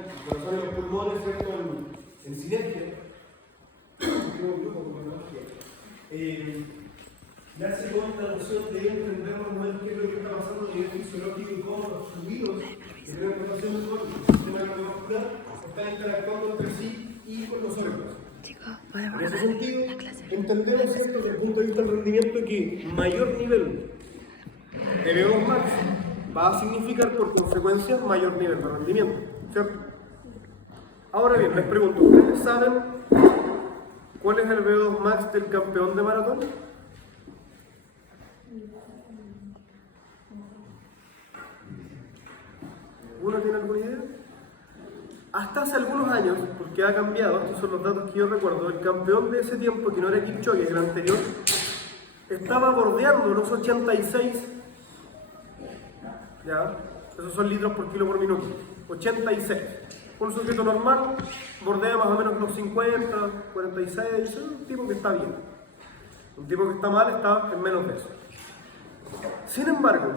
el corazón y los pulmones, ¿cierto? En sinergia. Me hace con esta noción de entender más o menos qué es lo que está pasando a nivel fisiológico y cómo los fluidos que tenemos relación con el sistema cardiovascular están interactuando entre sí y con los órganos. En ese sentido, entendemos, ¿cierto?, desde el punto de vista del rendimiento, que mayor nivel de VO2 max va a significar por consecuencia mayor nivel de rendimiento, ¿cierto? Ahora bien, les pregunto, ¿ustedes saben cuál es el VO2 max del campeón de maratón? ¿Uno tiene alguna idea? Hasta hace algunos años, porque ha cambiado, estos son los datos que yo recuerdo, el campeón de ese tiempo, que no era Kipchoge, el anterior, estaba bordeando los 86, ¿ya? Esos son litros por kilo por minuto, 86. Un sujeto normal bordea más o menos los 50, 46, es un tipo que está bien. Un tipo que está mal está en menos de eso. Sin embargo,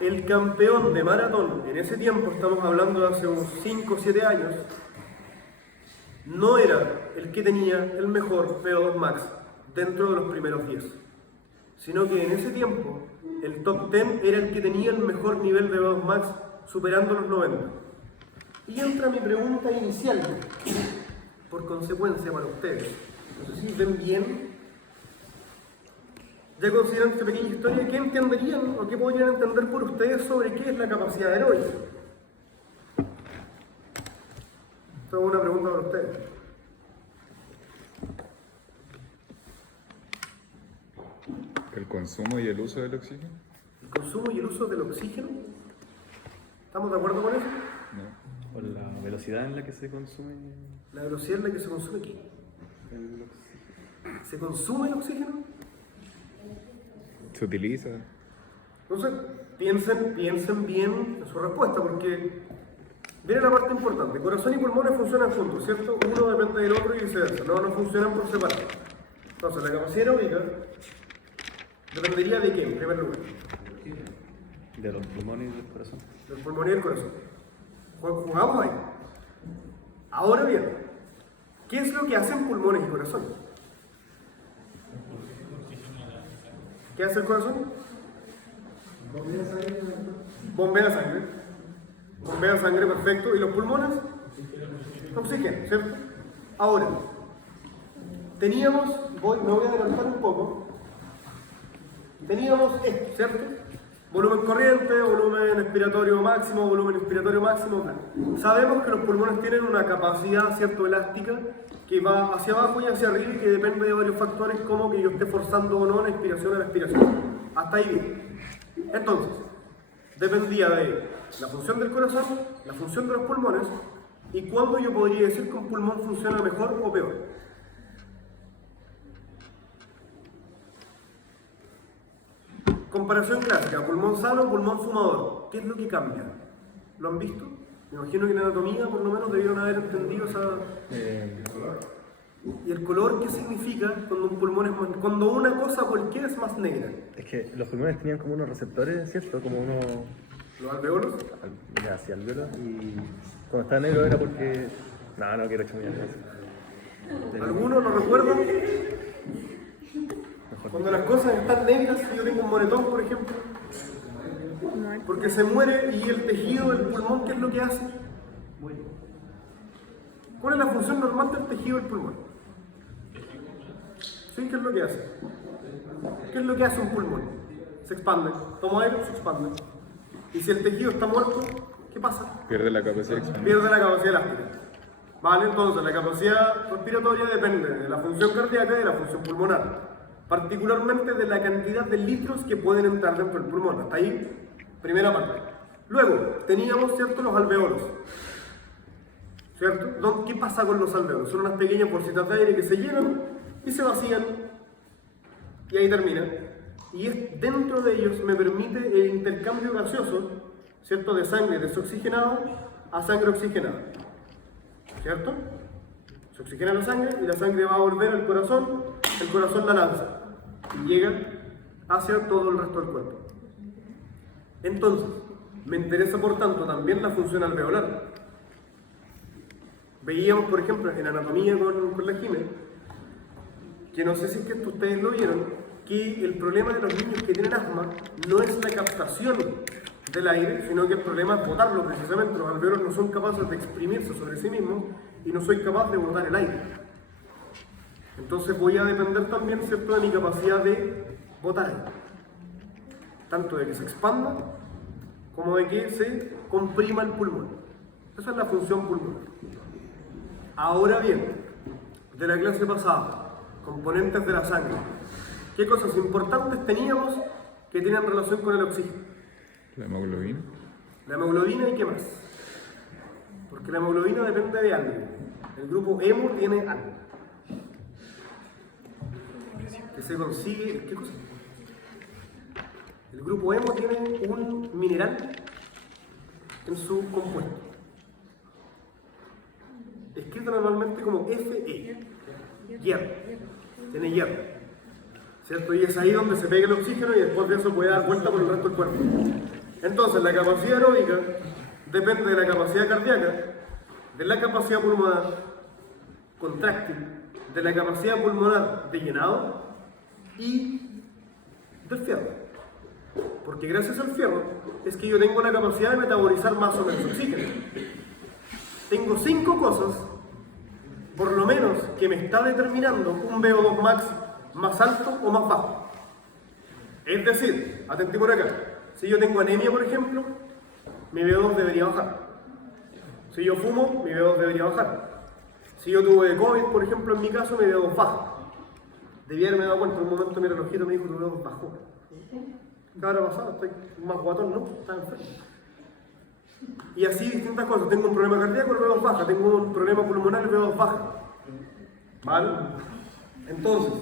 el campeón de maratón en ese tiempo, estamos hablando de hace unos 5 o 7 años, no era el que tenía el mejor VO2 max dentro de los primeros 10, sino que en ese tiempo el top 10 era el que tenía el mejor nivel de VO2 max, superando los 90. Y entra mi pregunta inicial, por consecuencia para ustedes. No sé si ven bien. Ya considerando esta pequeña historia, ¿qué entenderían o qué podrían entender por ustedes sobre qué es la capacidad aeróbica? Esta es una pregunta para ustedes. ¿El consumo y el uso del oxígeno? ¿El consumo y el uso del oxígeno? ¿Estamos de acuerdo con eso? No. Por la velocidad en la que se consume ¿La velocidad en la que se consume qué? el oxígeno. ¿Se consume el oxígeno? ¿Se utiliza? Entonces, piensen bien en su respuesta, porque viene la parte importante. Corazón y pulmones funcionan juntos, ¿cierto? Uno depende del otro y viceversa, no funcionan por separado. Entonces, la capacidad aeróbica dependería de qué, en primer lugar. De los pulmones y del corazón. Del pulmón y del corazón. Jugamos ahí. Ahora bien, ¿qué es lo que hacen pulmones y corazón? ¿Qué hace el corazón? Bombea sangre. Bombea sangre, perfecto. ¿Y los pulmones? Oxígeno, ¿cierto? Ahora, teníamos, me voy a adelantar un poco. Teníamos esto, ¿cierto? Volumen corriente, volumen expiratorio máximo, volumen inspiratorio máximo. Sabemos que los pulmones tienen una capacidad, ¿cierto?, elástica, que va hacia abajo y hacia arriba y que depende de varios factores, como que yo esté forzando o no la inspiración a la expiración. Hasta ahí bien. Entonces, dependía de la función del corazón, la función de los pulmones y cuándo yo podría decir que un pulmón funciona mejor o peor. Comparación clásica, pulmón sano, pulmón fumador. ¿Qué es lo que cambia? ¿Lo han visto? Me imagino que en anatomía por lo menos debieron haber entendido esa... ¿Y el color qué significa cuando un pulmón es más... cuando una cosa cualquiera es más negra? Es que los pulmones tenían como unos receptores, ¿cierto? Como unos... ¿Los alveolos? Ya, hacia alveolos. Y cuando estaba negro era porque... No quiero echarme eso. ¿Alguno lo recuerda? Cuando las cosas están negras, yo tengo un moretón, por ejemplo, porque se muere y el tejido del pulmón, ¿qué es lo que hace? ¿Cuál es la función normal del tejido del pulmón? ¿Sí? ¿Qué es lo que hace? ¿Qué es lo que hace un pulmón? Se expande. Toma aire, se expande. Y si el tejido está muerto, ¿qué pasa? Pierde la capacidad de expandir. Pierde la capacidad elástica. Vale, entonces la capacidad respiratoria depende de la función cardíaca y de la función pulmonar. Particularmente de la cantidad de litros que pueden entrar dentro del pulmón. Hasta ahí, primera parte. Luego, teníamos, ¿cierto?, los alveolos. ¿Cierto? ¿Qué pasa con los alveolos? Son unas pequeñas bolsitas de aire que se llenan y se vacían. Y ahí termina. Y dentro de ellos me permite el intercambio gaseoso, ¿cierto?, de sangre desoxigenada a sangre oxigenada. ¿Cierto? Se oxigena la sangre y la sangre va a volver al corazón, el corazón la lanza y llega hacia todo el resto del cuerpo. Entonces, me interesa por tanto también la función alveolar. Veíamos, por ejemplo, en anatomía con la Jime, que no sé si es que esto ustedes lo vieron, que el problema de los niños que tienen asma no es la captación del aire, sino que el problema es botarlo precisamente. Los alveolos no son capaces de exprimirse sobre sí mismos y no soy capaz de botar el aire. Entonces voy a depender también, ¿cierto?, de mi capacidad de botar aire. Tanto de que se expanda como de que se comprima el pulmón. Esa es la función pulmonar. Ahora bien, de la clase pasada, componentes de la sangre, ¿qué cosas importantes teníamos que tenían relación con el oxígeno? La hemoglobina. La hemoglobina y qué más. Porque la hemoglobina depende de algo. El grupo hemo tiene algo. Que se consigue, ¿qué cosa? El grupo hemo tiene un mineral en su compuesto. Escrito normalmente como Fe, hierro. Tiene hierro, ¿cierto? Y es ahí donde se pega el oxígeno y después de eso puede dar vuelta por el resto del cuerpo. Entonces, la capacidad aeróbica depende de la capacidad cardíaca, de la capacidad pulmonar contráctil, de la capacidad pulmonar de llenado y del fierro. Porque gracias al fierro es que yo tengo la capacidad de metabolizar más o menos oxígeno. Tengo 5 cosas, por lo menos, que me está determinando un VO2 max más alto o más bajo. Es decir, atente por acá, si yo tengo anemia, por ejemplo, mi VO2 debería bajar. Si yo fumo, mi VO2 debería bajar. Si yo tuve COVID, por ejemplo, en mi caso, mi VO2 baja. Debía haberme dado cuenta, en un momento mi relojito me dijo que mi VO2 bajó. ¿Qué habrá pasado? Estoy más guatón, ¿no? Estaba enfermo. Y así distintas cosas. Tengo un problema cardíaco, el VO2 baja. Tengo un problema pulmonar, el VO2 baja. ¿Vale? Entonces,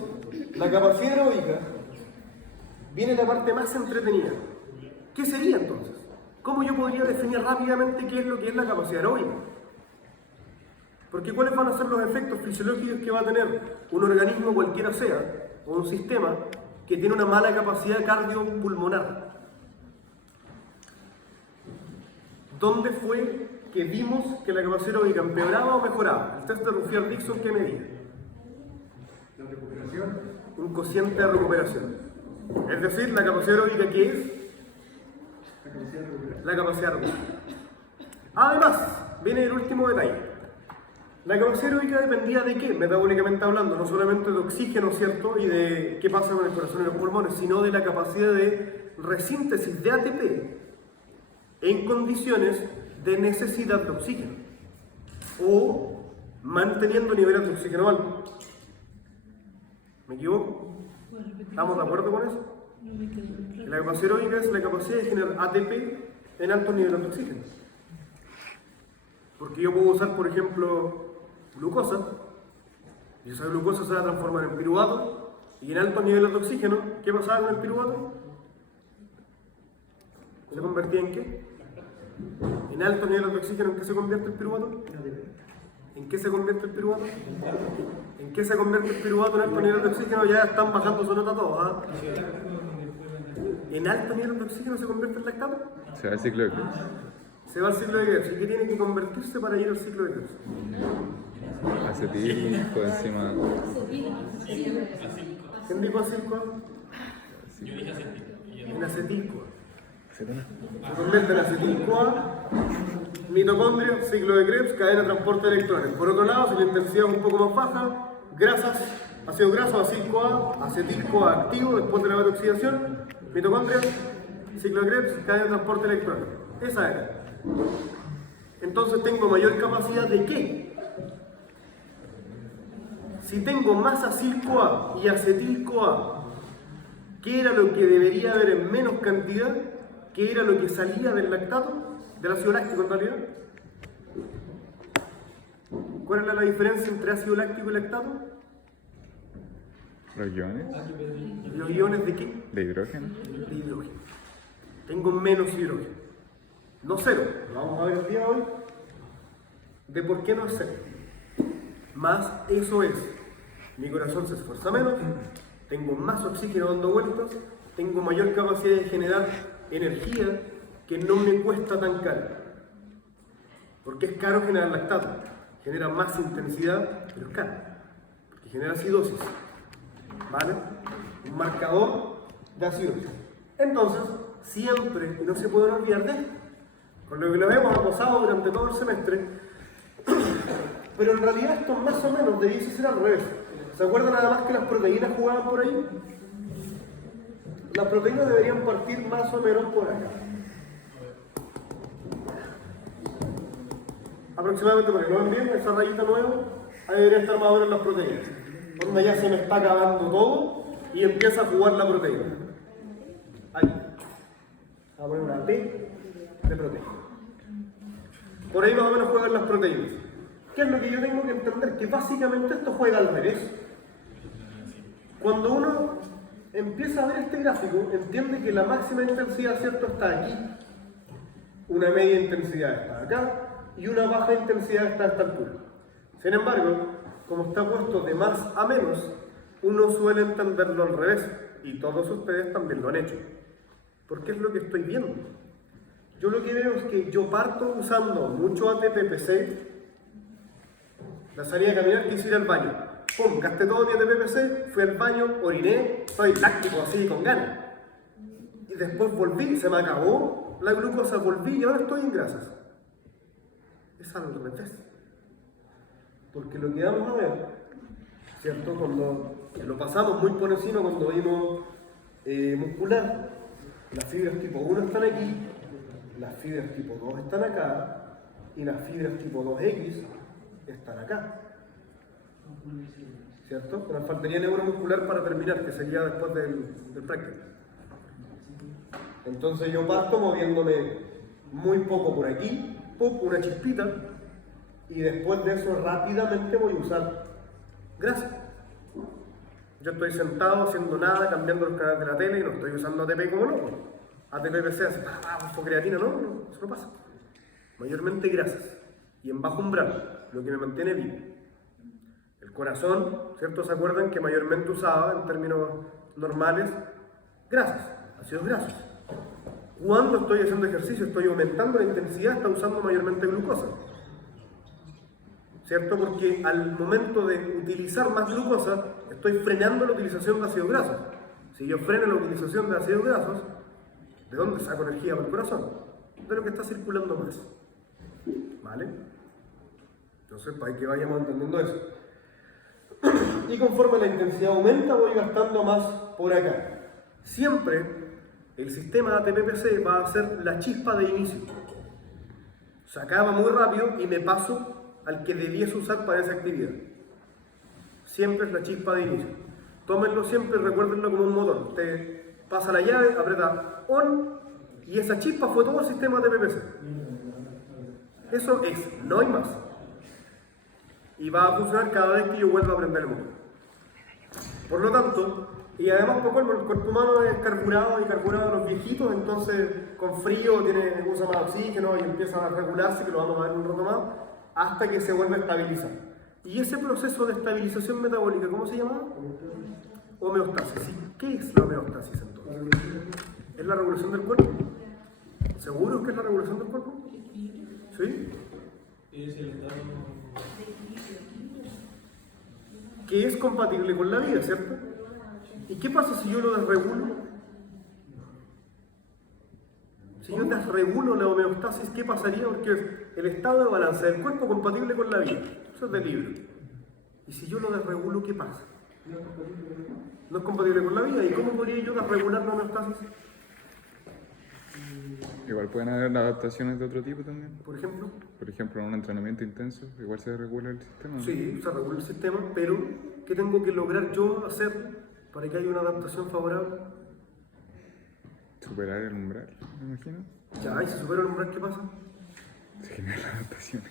la capacidad aeróbica viene la parte más entretenida. ¿Qué sería entonces? ¿Cómo yo podría definir rápidamente qué es lo que es la capacidad aeróbica? Porque ¿cuáles van a ser los efectos fisiológicos que va a tener un organismo cualquiera sea, o un sistema que tiene una mala capacidad cardiopulmonar? ¿Dónde fue que vimos que la capacidad aeróbica empeoraba o mejoraba? El test de Ruffier-Dixon, ¿qué medía? La recuperación. Un cociente de recuperación. Es decir, la capacidad aeróbica, ¿qué es? La capacidad de recuperación. La capacidad aeróbica. Además, viene el último detalle. La capacidad aeróbica dependía de qué, metabólicamente hablando, no solamente de oxígeno, ¿cierto? Y de qué pasa con el corazón y los pulmones, sino de la capacidad de resíntesis de ATP en condiciones de necesidad de oxígeno o manteniendo niveles de oxígeno altos. ¿Me equivoco? ¿Estamos de acuerdo con eso? La capacidad aeróbica es la capacidad de generar ATP en altos niveles de oxígeno. Porque yo puedo usar, por ejemplo, glucosa, y esa glucosa se va a transformar en piruvato, y en altos niveles de oxígeno, ¿qué pasaba con el piruvato? ¿Se convertía en qué? En altos niveles de oxígeno, ¿en qué se convierte el piruvato? ¿En qué se convierte el piruvato? ¿En qué se convierte el piruvato en altos niveles de oxígeno? Ya están bajando su nota todos, ¿ah? ¿En altos niveles de oxígeno se convierte en lactato? Se va el ciclo de Krebs. Se va al ciclo de Krebs. ¿Y qué tiene que convertirse para ir al ciclo de Krebs? Acetil, coenzima. ¿Quién dijo acil-CoA? En acetil-CoA. Se convierte en acetil-CoA, mitocondria, ciclo de Krebs, cadena de transporte de electrones. Por otro lado, si la intensidad es un poco más baja, grasas, ácido graso, acil-CoA, acetil-CoA activo después de la beta-oxidación, mitocondria, ciclo de Krebs, cadena de transporte de electrones. Esa era. Entonces tengo mayor capacidad de ¿qué? Si tengo más acil-CoA y acetil-CoA, ¿qué era lo que debería haber en menos cantidad? ¿Qué era lo que salía del lactato? Del ácido láctico en realidad. ¿Cuál era la diferencia entre ácido láctico y lactato? Los iones ¿Los iones de qué? de hidrógeno. De hidrógeno. Tengo menos hidrógeno. No cero. Lo vamos a ver el día de hoy. De por qué no es cero. Más eso es. Mi corazón se esfuerza menos. Tengo más oxígeno dando vueltas. Tengo mayor capacidad de generar energía que no me cuesta tan caro. Porque es caro generar lactato. genera más intensidad, pero es caro, porque genera acidosis, ¿vale? Un marcador de acidosis. Entonces, siempre, y no se pueden olvidar de esto, con lo que lo hemos acosado durante todo el semestre, pero en realidad esto más o menos debiese ser al revés. ¿Se acuerdan nada más que las proteínas jugaban por ahí? Las proteínas deberían partir más o menos por acá. Aproximadamente por ahí. ¿Lo ven bien? Esa rayita nueva, ahí deberían estar más o menos las proteínas. Donde ya se me está acabando todo y empieza a jugar la proteína. Ahí. Vamos a poner una P de proteína. Por ahí más o menos juegan las proteínas. ¿Qué es lo que yo tengo que entender? Que básicamente esto juega al revés. Cuando uno empieza a ver este gráfico, entiende que la máxima intensidad, ¿cierto?, está aquí, una media intensidad está acá y una baja intensidad está a esta altura. Sin embargo, como está puesto de más a menos, uno suele entenderlo al revés, y todos ustedes también lo han hecho. Porque es lo que estoy viendo. Yo lo que veo es que yo parto usando mucho ATP-PC, la salida a caminar, quise ir al baño. Pum, gasté todo mi ATP-PC, fui al baño, oriné, soy táctico así, con ganas. Y después volví, se me acabó la glucosa, volví y ahora estoy en grasas. Es al revés. Porque lo que vamos a ver, ¿cierto? Cuando lo pasamos muy por encima, cuando vimos muscular, las fibras tipo 1 están aquí, las fibras tipo 2 están acá, y las fibras tipo 2X están acá. ¿Cierto? Pero nos faltaría neuromuscular para terminar, que sería después del práctico. Entonces yo parto moviéndome muy poco por aquí, pum, una chispita, y después de eso rápidamente voy a usar grasa. Yo estoy sentado haciendo nada, cambiando los canales de la tele y no estoy usando ATP como loco. ATP-PC hace fosfocreatina, no, eso no pasa. Mayormente grasas y en bajo umbral, lo que me mantiene vivo. El corazón, ¿cierto? ¿Se acuerdan que mayormente usaba en términos normales grasas, ácidos grasos? Cuando estoy haciendo ejercicio, estoy aumentando la intensidad, está usando mayormente glucosa. ¿Cierto? Porque al momento de utilizar más glucosa, estoy frenando la utilización de ácidos grasos. Si yo freno la utilización de ácidos grasos, ¿de dónde saco energía para el corazón? De lo que está circulando más. ¿Vale? Entonces, para que vayamos entendiendo eso. Y conforme la intensidad aumenta, voy gastando más por acá. Siempre el sistema de ATP-PC va a ser la chispa de inicio. Se acaba muy rápido y me paso al que debiese usar para esa actividad. Siempre es la chispa de inicio. Tómenlo siempre y recuérdenlo como un motor. Usted pasa la llave, aprieta ON y esa chispa fue todo el sistema de ATP-PC. Eso es, no hay más. Y va a funcionar cada vez que yo vuelva a prender el motor. Por lo tanto, y además el cuerpo humano es carburado y carburado a los viejitos, entonces con frío usa más oxígeno y empieza a regularse, que lo vamos a ver en un rato más, hasta que se vuelve a estabilizar. Y ese proceso de estabilización metabólica, ¿cómo se llama? Homeostasis. ¿Y qué es la homeostasis entonces? ¿Es la regulación del cuerpo? ¿Seguros que es la regulación del cuerpo? ¿Sí? Es el estado Que es compatible con la vida, ¿cierto? ¿Y qué pasa si yo lo desregulo? Si yo desregulo la homeostasis, ¿qué pasaría? Porque es el estado de balance del cuerpo compatible con la vida. Eso es del libro. Y si yo lo desregulo, ¿qué pasa? No es compatible con la vida. ¿Y cómo podría yo desregular la homeostasis? Igual pueden haber adaptaciones de otro tipo también. Por ejemplo. Por ejemplo, en un entrenamiento intenso, igual se regula el sistema, ¿no? Sí, se regula el sistema, pero ¿qué tengo que lograr yo hacer para que haya una adaptación favorable? Superar el umbral, me imagino. Ya, y si supera el umbral, ¿qué pasa? Se generan adaptaciones.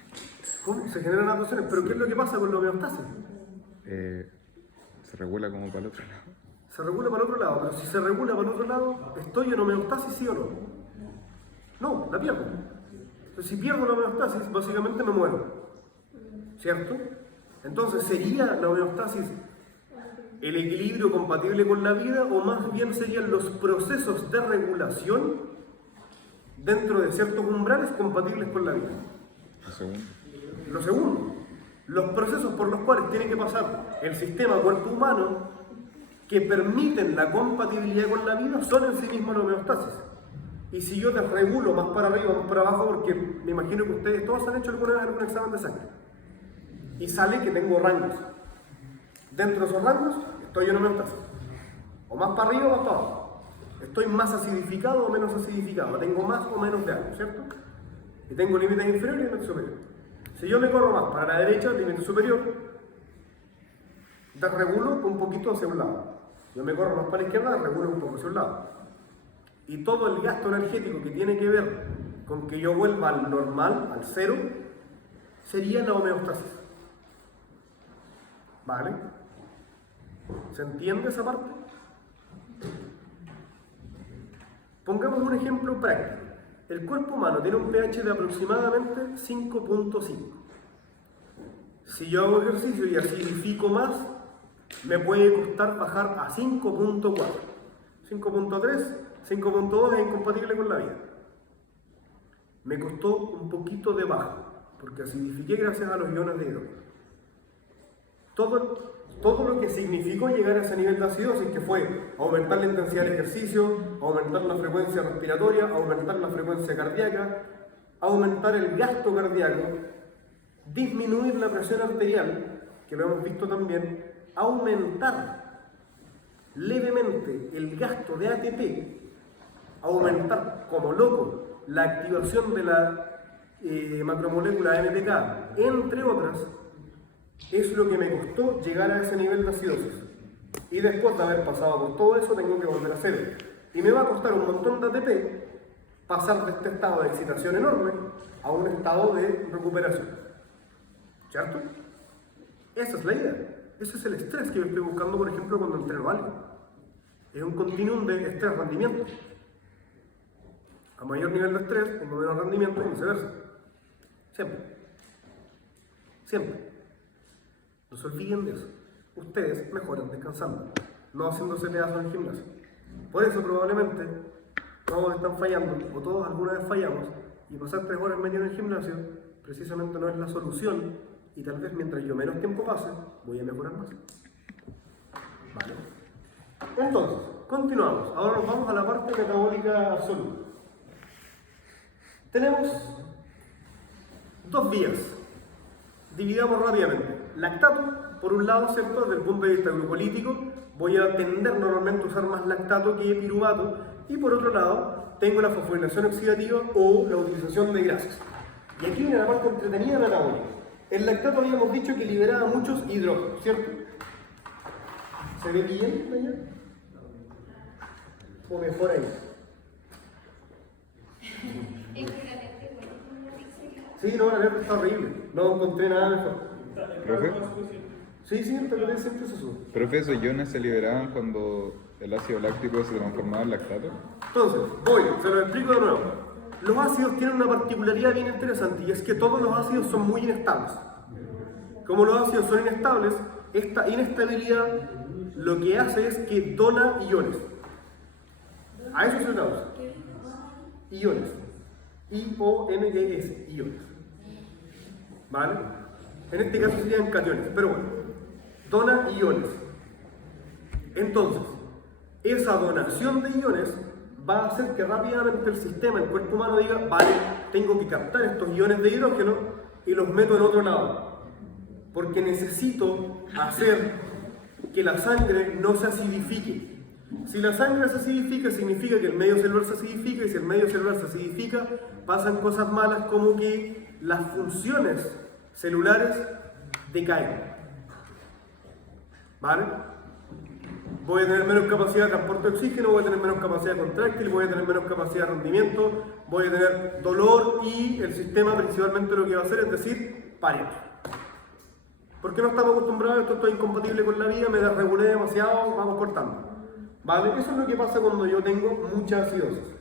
¿Cómo? Se generan adaptaciones, pero ¿qué es lo que pasa con la homeostasis? Se regula como para el otro lado. Se regula para el otro lado, pero si se regula para el otro lado, ¿estoy en homeostasis, sí o no? No, la pierdo. Entonces, si pierdo la homeostasis, básicamente me muero. ¿Cierto? Entonces, ¿sería la homeostasis el equilibrio compatible con la vida o más bien serían los procesos de regulación dentro de ciertos umbrales compatibles con la vida? Lo segundo. Lo segundo. los procesos por los cuales tiene que pasar el sistema cuerpo humano que permiten la compatibilidad con la vida son en sí mismos la homeostasis. Y si yo desregulo más para arriba o más para abajo, porque me imagino que ustedes todos han hecho alguna vez algún examen de sangre, y sale que tengo rangos. Dentro de esos rangos estoy en homeostasis. O más para arriba o más para abajo. Estoy más acidificado o menos acidificado. Tengo más o menos de agua, ¿cierto? Y tengo límites inferiores y límites superiores. Si yo me corro más para la derecha, límite superior, desregulo un poquito hacia un lado. Yo me corro más para la izquierda, desregulo un poco hacia un lado. Y todo el gasto energético que tiene que ver con que yo vuelva al normal, al cero, sería la homeostasis. ¿Vale? ¿Se entiende esa parte? Pongamos un ejemplo práctico. El cuerpo humano tiene un pH de aproximadamente 5.5. Si yo hago ejercicio y acidifico más, me puede costar bajar a 5.4. 5.3, 5.2 es incompatible con la vida. Me costó un poquito de bajo, porque acidifiqué gracias a los iones de hidrógeno. Todo lo que significó llegar a ese nivel de acidosis, que fue aumentar la intensidad del ejercicio, aumentar la frecuencia respiratoria, aumentar la frecuencia cardíaca, aumentar el gasto cardíaco, disminuir la presión arterial, que lo hemos visto también, aumentar levemente el gasto de ATP, aumentar como loco la activación de la macromolécula MTK, entre otras, es lo que me costó llegar a ese nivel de acidosis. Y después de haber pasado por todo eso, tengo que volver a cero. Y me va a costar un montón de ATP pasar de este estado de excitación enorme a un estado de recuperación. ¿Cierto? Esa es la idea. Ese es el estrés que yo estoy buscando, por ejemplo, cuando entreno algo. Es un continuum de estrés-rendimiento. A mayor nivel de estrés, tengo menos rendimiento y viceversa. Siempre. Siempre. No se olviden de eso. Ustedes mejoran descansando, no haciéndose pedazos en el gimnasio. Por eso probablemente todos están fallando, o todos alguna vez fallamos, y pasar 3 horas metido en el gimnasio precisamente no es la solución, y tal vez mientras yo menos tiempo pase, voy a mejorar más. ¿Vale? Entonces, continuamos. Ahora nos vamos a la parte metabólica absoluta. Tenemos 2 vías. Dividamos rápidamente. Lactato, por un lado, ¿cierto? Desde el punto de vista glucolítico, voy a tender normalmente a usar más lactato que piruvato. Y por otro lado, tengo la fosforilación oxidativa o la utilización de grasas. Y aquí viene la parte entretenida metabólica. El lactato habíamos dicho que liberaba muchos hidrógenos, ¿cierto? ¿Se ve bien allá? ¿O mejor ahí? Sí, no, la verdad está horrible. No encontré nada mejor. ¿Profe? Sí, siempre se sube. ¿Profe, esos iones se liberaban cuando el ácido láctico se transformaba en lactato? Entonces, se lo explico de nuevo. Los ácidos tienen una particularidad bien interesante y es que todos los ácidos son muy inestables. Como los ácidos son inestables, esta inestabilidad lo que hace es que dona iones. A eso se traduce. Iones. I-O-N-E-S, iones. ¿Vale? En este caso serían cationes, pero bueno, dona iones. Entonces, esa donación de iones va a hacer que rápidamente el sistema, el cuerpo humano diga, vale, tengo que captar estos iones de hidrógeno y los meto en otro lado. Porque necesito hacer que la sangre no se acidifique. Si la sangre se acidifica, significa que el medio celular se acidifica, y si el medio celular se acidifica, pasan cosas malas como que las funciones celulares decaen. ¿Vale? Voy a tener menos capacidad de transporte de oxígeno, voy a tener menos capacidad contráctil, voy a tener menos capacidad de rendimiento, voy a tener dolor y el sistema principalmente lo que va a hacer es decir, paren. ¿Por qué no estamos acostumbrados a esto? Esto es incompatible con la vida, me desregulé demasiado, vamos cortando. ¿Vale? Eso es lo que pasa cuando yo tengo mucha acidosis.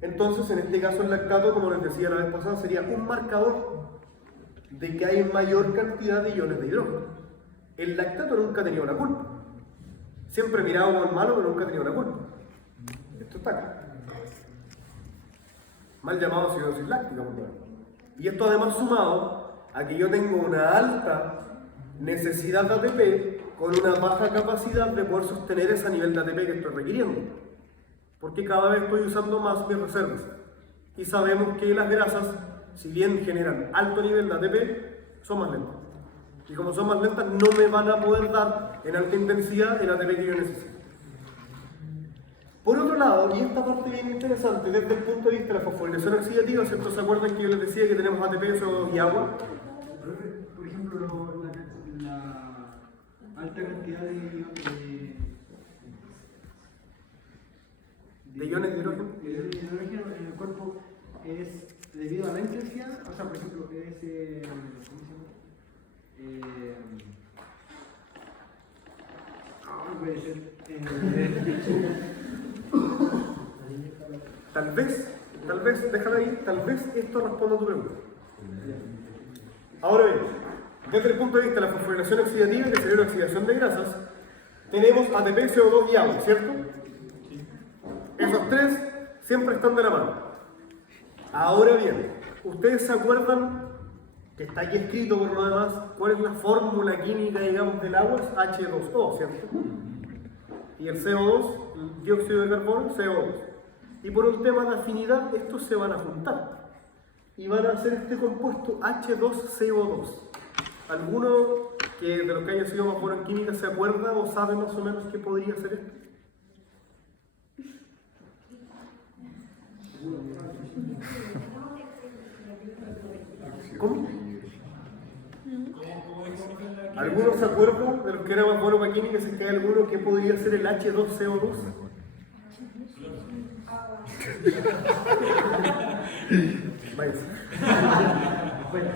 Entonces, en este caso el lactato, como les decía la vez pasada, sería un marcador de que hay mayor cantidad de iones de hidrógeno. El lactato nunca ha tenido la culpa. Siempre he mirado como el malo, pero nunca ha tenido la culpa. Esto está acá. Mal llamado acidosis láctica, por ejemplo. Y esto además sumado a que yo tengo una alta necesidad de ATP con una baja capacidad de poder sostener ese nivel de ATP que estoy requiriendo. Porque cada vez estoy usando más mis reservas. Y sabemos que las grasas, si bien generan alto nivel de ATP, son más lentas. Y como son más lentas, no me van a poder dar en alta intensidad el ATP que yo necesito. Por otro lado, y esta parte bien interesante, desde el punto de vista de la fosforilación oxidativa, ¿cierto? ¿Se acuerdan que yo les decía que tenemos ATP, CO2 y agua? Por ejemplo, la alta cantidad ¿De iones de hidrógeno? de hidrógeno en el cuerpo es debido a la intensidad, o sea, por ejemplo, que es, ¿cómo se llama? No puede ser. Tal vez, déjala ahí, tal vez esto responda a tu pregunta. Ahora bien, desde el punto de vista de la fosforilación oxidativa, que sería la oxidación de grasas, tenemos ATP, CO2 y agua, ¿cierto? Esos tres siempre están de la mano. Ahora bien, ¿ustedes se acuerdan que está aquí escrito por lo demás cuál es la fórmula química, digamos, del agua? Es H2O, ¿cierto? Y el CO2, el dióxido de carbono, CO2. Y por un tema de afinidad, estos se van a juntar. Y van a hacer este compuesto H2CO2. ¿Alguno que de los que haya sido más bueno en química se acuerda o sabe más o menos qué podría ser esto? ¿Cómo? ¿Alguno se acuerda de los que era más bueno para química? Si hay alguno que podría ser el H2CO2. Váyanse.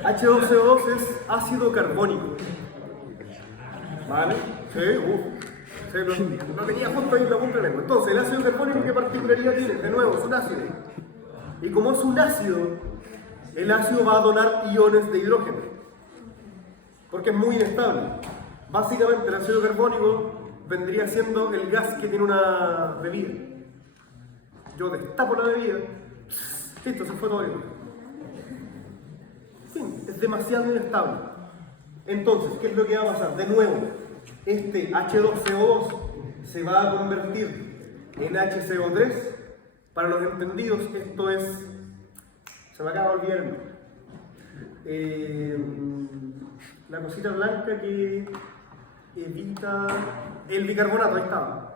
H2CO2 es ácido carbónico. ¿Vale? Sí, lo tenía justo ahí en la punta de la lengua. Entonces, el ácido carbónico, ¿qué particularidad tiene? De nuevo, es un ácido. Y como es un ácido, el ácido va a donar iones de hidrógeno. Porque es muy inestable. Básicamente, el ácido carbónico vendría siendo el gas que tiene una bebida. Yo destapo la bebida, listo, se fue todo bien. Sí, es demasiado inestable. Entonces, ¿qué es lo que va a pasar? De nuevo, este H2CO2 se va a convertir en HCO3. Para los entendidos, esto es... Se me acaba de olvidar. La cosita blanca que evita el bicarbonato, ahí está.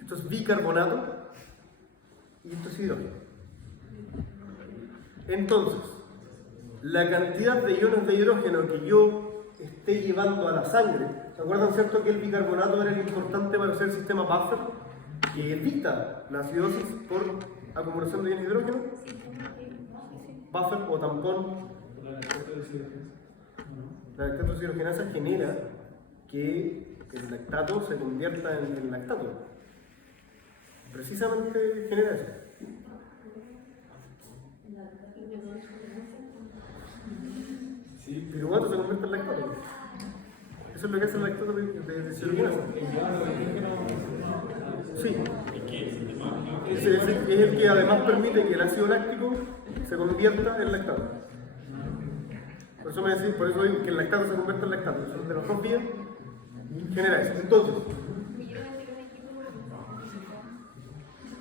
Esto es bicarbonato y esto es hidrógeno. Entonces, la cantidad de iones de hidrógeno que yo esté llevando a la sangre, ¿se acuerdan, cierto, que el bicarbonato era el importante para hacer el sistema buffer que evita la acidosis por acumulación de iones de hidrógeno? Buffer o tampón. La lactatosiderogenasa genera que el lactato se convierta en lactato. Precisamente genera eso. El piruvato se convierte en lactato. Eso es lo que hace el lactato de deshidrogenasa. Sí. Es el que además permite que el ácido láctico se convierta en lactato. Por eso digo que el lactato se convierte en lactato. Eso de las dos vías genera eso. Entonces,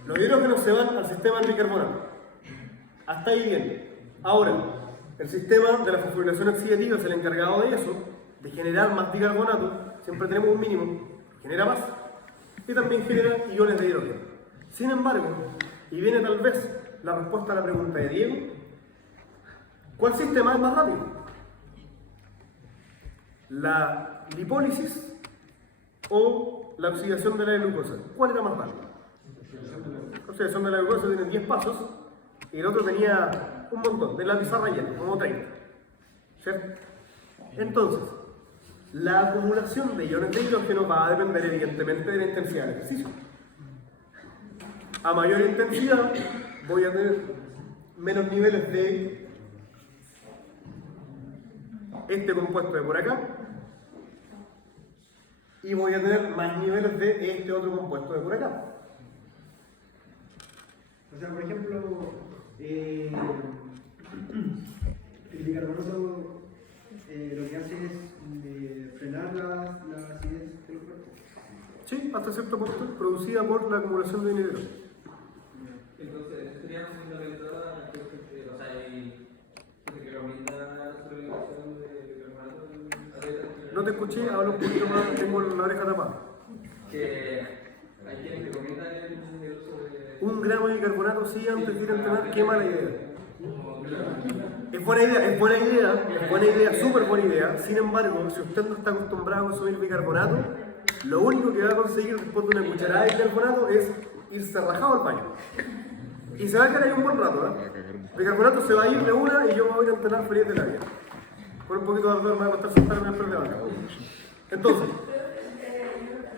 los hidrógenos se van al sistema del bicarbonato. Hasta ahí bien. Ahora, el sistema de la fosforilación oxidativa es el encargado de eso, de generar más bicarbonato. Siempre tenemos un mínimo, genera más. Y también genera iones de hidrógeno. Sin embargo, y viene tal vez la respuesta a la pregunta de Diego, ¿cuál sistema es más rápido? ¿La lipólisis o la oxidación de la glucosa? ¿Cuál era más rápido? La oxidación de la glucosa tiene 10 pasos y el otro tenía un montón, de la pizarra llena, como 30. ¿Cierto? Entonces, la acumulación de iones de hidrógeno va a depender evidentemente de la intensidad del ejercicio. A mayor intensidad voy a tener menos niveles de este compuesto de por acá y voy a tener más niveles de este otro compuesto de por acá. O sea, por ejemplo, el bicarbonato hasta cierto punto, producida por la acumulación de hidrógeno. Entonces, sería fundamental, o sea, hay gente que recomienda la sobrevivencia de bicarbonato. No te escuché, habla un poquito más, tengo la oreja tapada. Que hay quienes recomiendan el uso de... 1 gramo de bicarbonato sí antes de ir a entrenar, qué mala idea. Es buena idea, súper buena idea. Sin embargo, si usted no está acostumbrado a consumir bicarbonato, lo único que va a conseguir después de una cucharada de bicarbonato es irse rajado al baño. Y se va a quedar ahí un buen rato, ¿eh? El bicarbonato se va a ir de una y yo me voy a ir a entrenar feliz de la vida. Con un poquito de ardor me va a costar sentarme en el de banca. Entonces,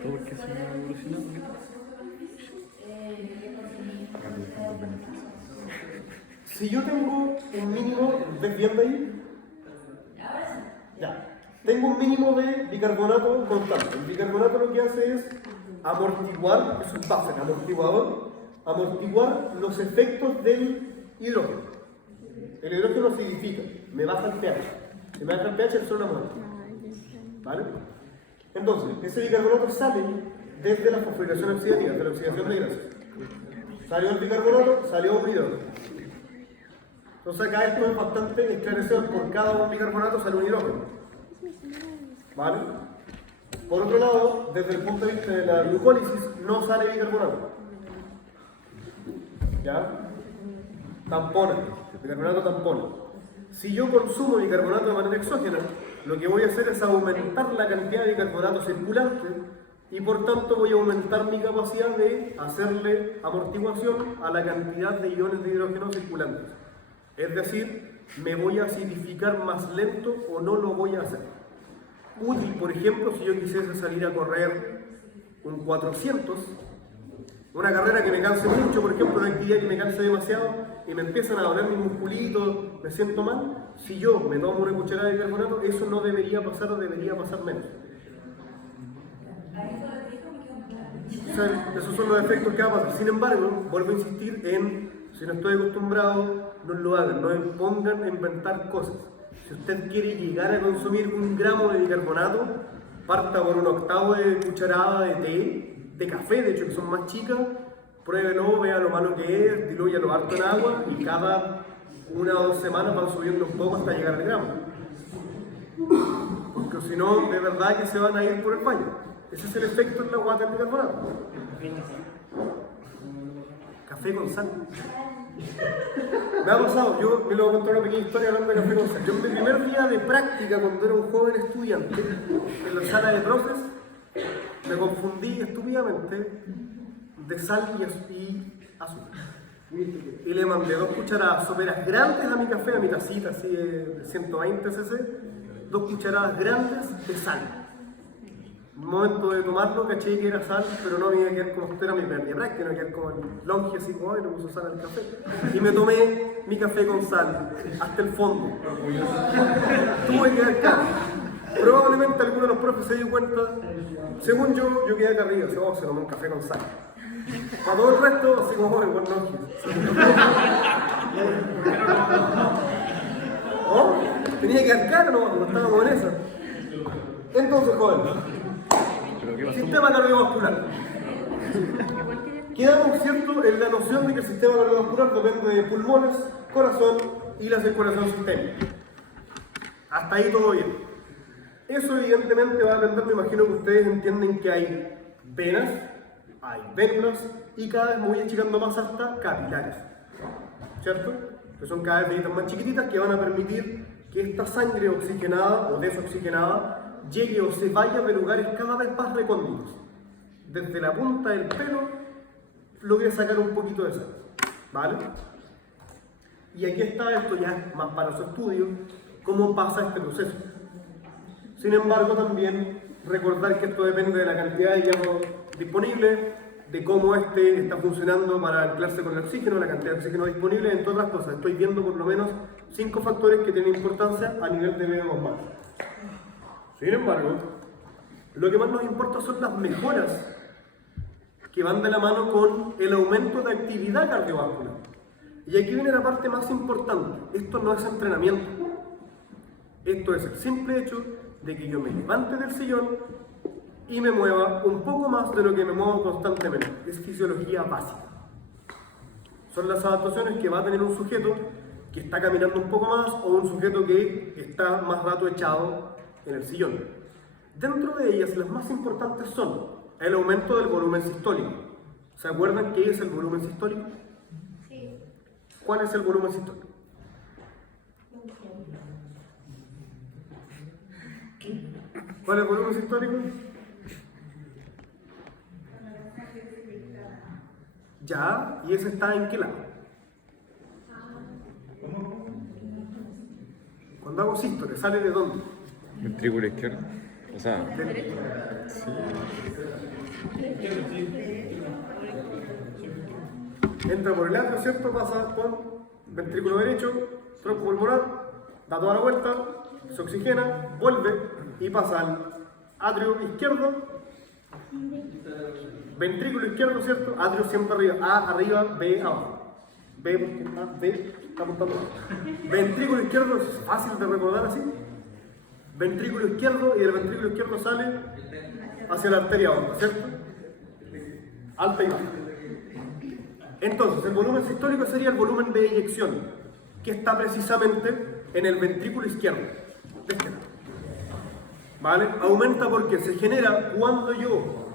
¿Todo por qué se llama glucina? si yo tengo un mínimo, ¿ves bien de ahí? Ya. Tengo un mínimo de bicarbonato constante. El bicarbonato lo que hace es amortiguar, es un buffer, amortiguar los efectos del hidrógeno. El hidrógeno acidifica, me baja el pH. Si me baja el pH, es una muerte. ¿Vale? Entonces, ese bicarbonato sale desde la fosforilación oxidativa, de la oxidación de grasas. Salió el bicarbonato, salió un hidrógeno. Entonces acá esto es bastante esclarecedor, por cada un bicarbonato sale un hidrógeno. ¿Vale? Por otro lado, desde el punto de vista de la glucólisis, no sale bicarbonato. ¿Ya? Tampona, bicarbonato tampona. Si yo consumo bicarbonato de manera exógena, lo que voy a hacer es aumentar la cantidad de bicarbonato circulante y por tanto voy a aumentar mi capacidad de hacerle amortiguación a la cantidad de iones de hidrógeno circulantes. Es decir, me voy a acidificar más lento o no lo voy a hacer. Útil, por ejemplo, si yo quisiese salir a correr un 400, una carrera que me canse mucho, por ejemplo, una actividad que me canse demasiado y me empiezan a doler mis musculitos, me siento mal, si yo me tomo una cucharada de bicarbonato, eso no debería pasar o debería pasar menos. O sea, esos son los efectos que va a pasar. Sin embargo, vuelvo a insistir en, si no estoy acostumbrado, no lo hagan, no me pongan a inventar cosas. Si usted quiere llegar a consumir 1 gramo de bicarbonato, parta por un 1/8 de cucharada de té, de café, de hecho que son más chicas, pruébelo, vea lo malo que es, dilúyalo harto en agua y cada 1 o 2 semanas van subiendo un poco hasta llegar al gramo. Porque si no, de verdad que se van a ir por el baño. Ese es el efecto en la guata del bicarbonato. Café con sal. Me ha pasado, yo me lo voy a contar una pequeña historia hablando de café con sal. Yo en mi primer día de práctica, cuando era un joven estudiante, en la sala de profes, me confundí estúpidamente de sal y azúcar. Y le mandé 2 cucharadas soperas grandes a mi café, a mi tacita así de 120 cc, 2 cucharadas grandes de sal. En un momento de tomarlo caché que era sal, pero no me iba a quedar como esto era mi primera práctica, me iba a quedar como el longe así como, le puso sal al café. Y me tomé mi café con sal, hasta el fondo. Tuve que quedar acá. Probablemente alguno de los profes se dio cuenta, según yo quedé acá arriba, se tomó un café con sal. Para todo el resto, así como joven, buen longe. ¿Oh? Tenía que quedar acá, no estábamos en esa. Entonces, joven. Sistema cardiovascular. Quedamos, ¿cierto?, en la noción de que el sistema cardiovascular depende de pulmones, corazón y la circulación sistémica. Hasta ahí todo bien. Eso evidentemente va a depender, me imagino que ustedes entienden que hay venas, hay vénulas y cada vez me voy achicando más hasta capilares. ¿Cierto? Que son cada vez venitas más chiquititas que van a permitir que esta sangre oxigenada o desoxigenada llegue o se vaya de lugares cada vez más recónditos. Desde la punta del pelo logré sacar un poquito de sangre, ¿vale? Y aquí está esto ya más para su estudio, cómo pasa este proceso. Sin embargo, también recordar que esto depende de la cantidad de hierro disponible, de cómo este está funcionando para anclarse con el oxígeno, la cantidad de oxígeno disponible, entre otras cosas. Estoy viendo por lo menos 5 factores que tienen importancia a nivel de VO2 max. Sin embargo, lo que más nos importa son las mejoras que van de la mano con el aumento de actividad cardiovascular. Y aquí viene la parte más importante. Esto no es entrenamiento. Esto es el simple hecho de que yo me levante del sillón, y me mueva un poco más de lo que me muevo constantemente. Es fisiología básica. Son las adaptaciones que va a tener un sujeto que está caminando un poco más o un sujeto que está más rato echado en el sillón. Dentro de ellas, las más importantes son el aumento del volumen sistólico. ¿Se acuerdan qué es el volumen sistólico? Sí. ¿Cuál es el volumen sistólico? ¿Cuál es el volumen sistólico? Ya, ¿y ese está en qué lado? Cuando hago sístole, ¿sale de dónde? Ventrículo izquierdo. O sea, Entra por el atrio, ¿cierto? Pasa por ventrículo derecho, tronco pulmonar, da toda la vuelta, se oxigena, vuelve y pasa al atrio izquierdo, ventrículo izquierdo, ¿cierto? Atrio siempre arriba, A arriba, B abajo. B porque B está apuntando abajo. Ventrículo izquierdo es fácil de recordar así. Ventrículo izquierdo y del ventrículo izquierdo sale hacia la arteria aorta, ¿cierto? Alta y baja. Entonces, el volumen sistólico sería el volumen de eyección, que está precisamente en el ventrículo izquierdo. De este lado. ¿Vale? Aumenta porque se genera cuando yo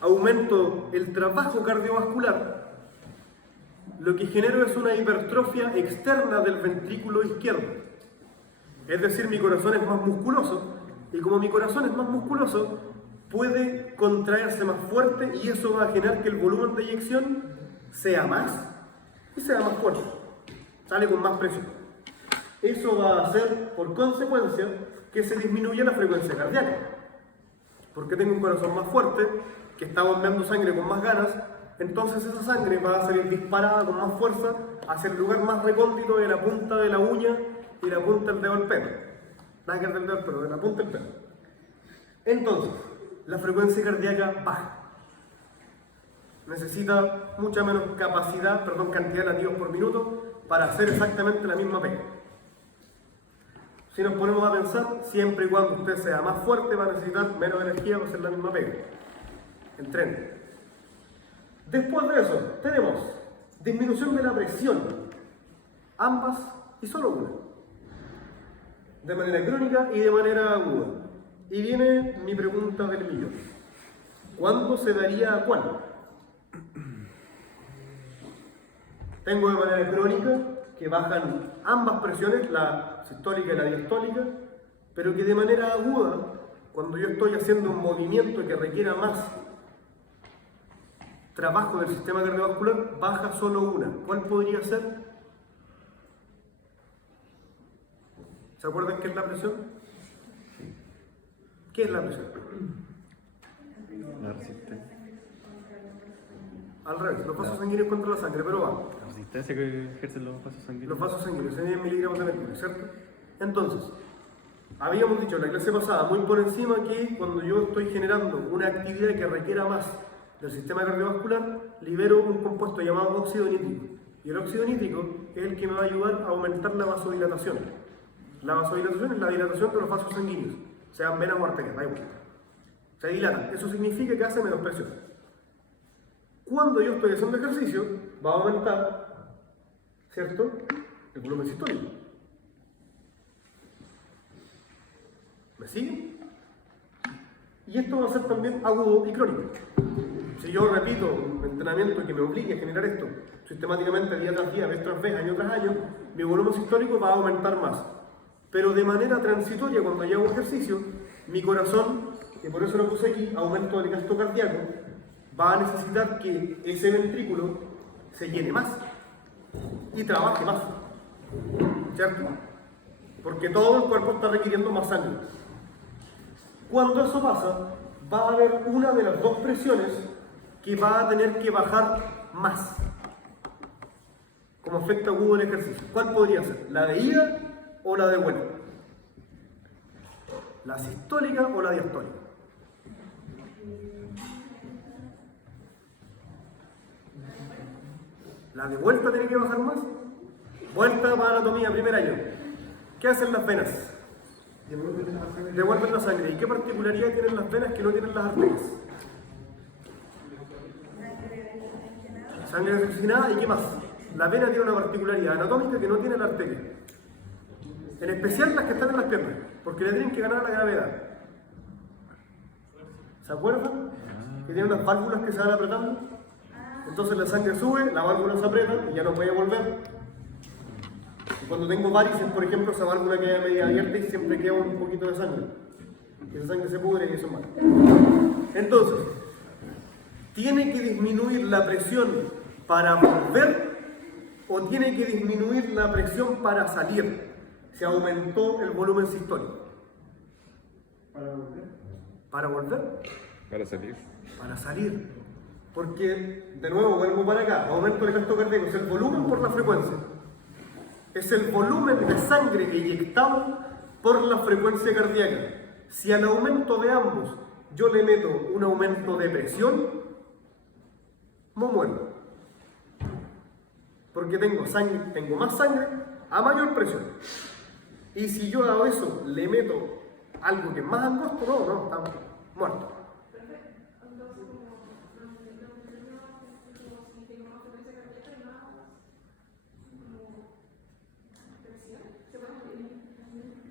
aumento el trabajo cardiovascular. Lo que genero es una hipertrofia externa del ventrículo izquierdo. Es decir, mi corazón es más musculoso, y como mi corazón es más musculoso, puede contraerse más fuerte y eso va a generar que el volumen de eyección sea más y sea más fuerte. Sale con más presión. Eso va a hacer, por consecuencia, que se disminuya la frecuencia cardíaca. Porque tengo un corazón más fuerte, que está bombeando sangre con más ganas, entonces esa sangre va a salir disparada con más fuerza hacia el lugar más recóndito de la punta de la uña y la punta del dedo del pelo. Nada que ver del dedo del pelo, de la punta del pelo. Entonces, la frecuencia cardíaca baja. Necesita mucha menos cantidad de latidos por minuto para hacer exactamente la misma pega. Si nos ponemos a pensar, siempre y cuando usted sea más fuerte, va a necesitar menos energía para hacer la misma pega. Entrene. Después de eso, tenemos disminución de la presión. Ambas y solo una. De manera crónica y de manera aguda. Y viene mi pregunta del millón. ¿Cuándo se daría a cuál? Tengo de manera crónica que bajan ambas presiones, la sistólica y la diastólica, pero que de manera aguda, cuando yo estoy haciendo un movimiento que requiera más trabajo del sistema cardiovascular, baja solo una. ¿Cuál podría ser? ¿Se acuerdan qué es la presión? ¿Qué es la presión? La resistencia. Al revés, los vasos sanguíneos contra la sangre, pero va. La resistencia que ejercen los vasos sanguíneos. Los vasos sanguíneos, se miden miligramos de mercurio, ¿cierto? Entonces, habíamos dicho en la clase pasada, muy por encima, que cuando yo estoy generando una actividad que requiera más del sistema cardiovascular, libero un compuesto llamado óxido nítrico. Y el óxido nítrico es el que me va a ayudar a aumentar la vasodilatación. La vasodilatación es la dilatación de los vasos sanguíneos, sean venas o arterias, da igual. Se dilatan, eso significa que hace menos presión. Cuando yo estoy haciendo ejercicio, va a aumentar, ¿cierto?, el volumen sistólico. ¿Me siguen? Y esto va a ser también agudo y crónico. Si yo repito un entrenamiento que me obligue a generar esto sistemáticamente día tras día, vez tras vez, año tras año, mi volumen sistólico va a aumentar más. Pero de manera transitoria, cuando yo hago ejercicio, mi corazón, y por eso lo puse aquí, aumento del gasto cardíaco, va a necesitar que ese ventrículo se llene más y trabaje más, ¿cierto? Porque todo el cuerpo está requiriendo más sangre. Cuando eso pasa, va a haber una de las dos presiones que va a tener que bajar más como efecto agudo del ejercicio. ¿Cuál podría ser? ¿La de ida o la de vuelta? ¿La sistólica o la diastólica? ¿La de vuelta tiene que bajar más? Vuelta para anatomía, primer año. ¿Qué hacen las venas? Devuelven la sangre. Devuelven la sangre. ¿Y qué particularidad tienen las venas que no tienen las arterias? Sangre desoxigenada. ¿Y qué más? La vena tiene una particularidad anatómica que no tiene la arteria. En especial las que están en las piernas, porque le tienen que ganar la gravedad. ¿Se acuerdan? Que tienen unas válvulas que se van apretando. Entonces la sangre sube, la válvula se aprieta y ya no puede volver. Y cuando tengo varices, por ejemplo, esa válvula queda media abierta y siempre queda un poquito de sangre. Y esa sangre se pudre y eso es malo. Entonces, ¿tiene que disminuir la presión para volver o tiene que disminuir la presión para salir? Se aumentó el volumen sistólico. Para volver. ¿Para volver? Para salir. Para salir. Porque, de nuevo, vuelvo para acá. Aumento del gasto cardíaco. Es el volumen por la frecuencia. Es el volumen de sangre eyectado por la frecuencia cardíaca. Si al aumento de ambos yo le meto un aumento de presión, me muero. Porque tengo más sangre a mayor presión. Y si yo a eso le meto algo que es más angosto, no, estamos muertos.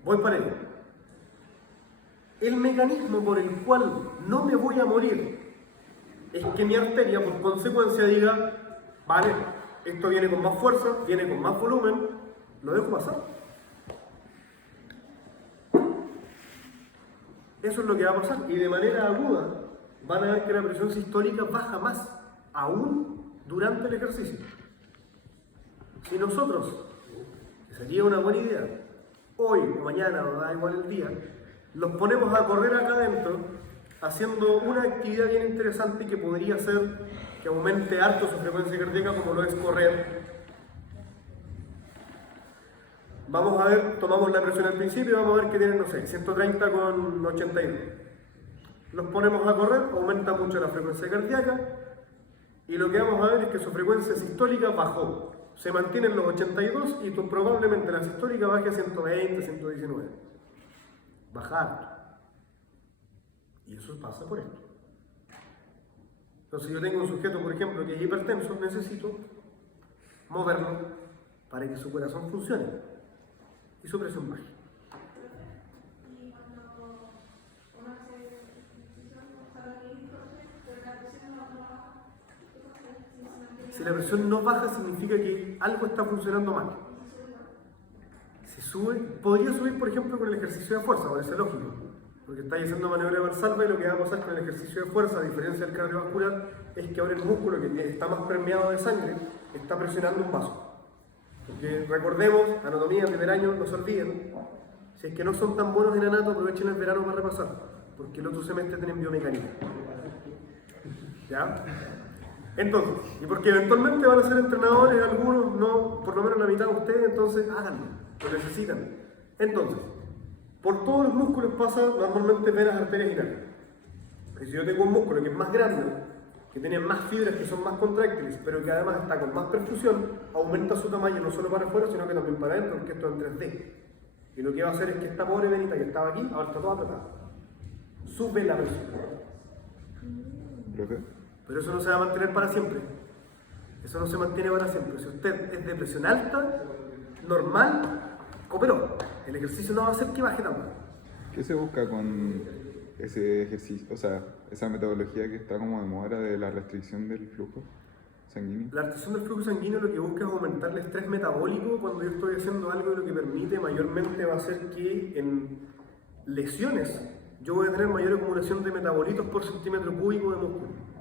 Voy para ello. El mecanismo por el cual no me voy a morir es que mi arteria, por consecuencia, diga, vale, esto viene con más fuerza, viene con más volumen, lo dejo pasar. Eso es lo que va a pasar. Y de manera aguda van a ver que la presión sistólica baja más, aún durante el ejercicio. Si nosotros, que sería una buena idea, hoy o mañana, o da igual el día, los ponemos a correr acá adentro, haciendo una actividad bien interesante que podría ser que aumente harto su frecuencia cardíaca, como lo es correr. Vamos a ver, tomamos la presión al principio y vamos a ver que tienen, no sé, 130 con 82. Los ponemos a correr, aumenta mucho la frecuencia cardíaca y lo que vamos a ver es que su frecuencia sistólica bajó. Se mantiene en los 82 y probablemente la sistólica baje a 120, 119. Baja harto. Y eso pasa por esto. Entonces, si yo tengo un sujeto, por ejemplo, que es hipertenso, necesito moverlo para que su corazón funcione y su presión baje. Si la presión no baja, significa que algo está funcionando mal. Si sube, podría subir, por ejemplo, con el ejercicio de fuerza, parece lógico. Porque estáis haciendo maniobra de Valsalva y lo que va a pasar con el ejercicio de fuerza, a diferencia del cardiovascular, es que ahora el músculo que está más permeado de sangre está presionando un vaso. Porque recordemos, anatomía, primer año, no se olviden, si es que no son tan buenos en anato, aprovechen el verano para repasar, porque el otro semestre tienen biomecánica. ¿Ya? Entonces, y porque eventualmente van a ser entrenadores, algunos, no, por lo menos la mitad de ustedes, entonces háganlo, lo necesitan. Entonces, por todos los músculos pasa normalmente venas, arterias y nervios. Y si yo tengo un músculo que es más grande, que tiene más fibras que son más contráctiles, pero que además está con más perfusión, aumenta su tamaño no solo para afuera, sino que también para adentro, porque esto es en 3D. Y lo que va a hacer es que esta pobre venita que estaba aquí, ahora está toda apretada. Sube la presión. ¿Profe? Pero eso no se va a mantener para siempre. Eso no se mantiene para siempre. Si usted es de presión alta, normal, cooperó. El ejercicio no va a hacer que baje tanto. ¿Qué se busca con ese ejercicio, o sea, esa metodología que está como de moda de la restricción del flujo sanguíneo? La restricción del flujo sanguíneo lo que busca es aumentar el estrés metabólico cuando yo estoy haciendo algo y lo que permite mayormente va a ser que en lesiones yo voy a tener mayor acumulación de metabolitos por centímetro cúbico de músculo.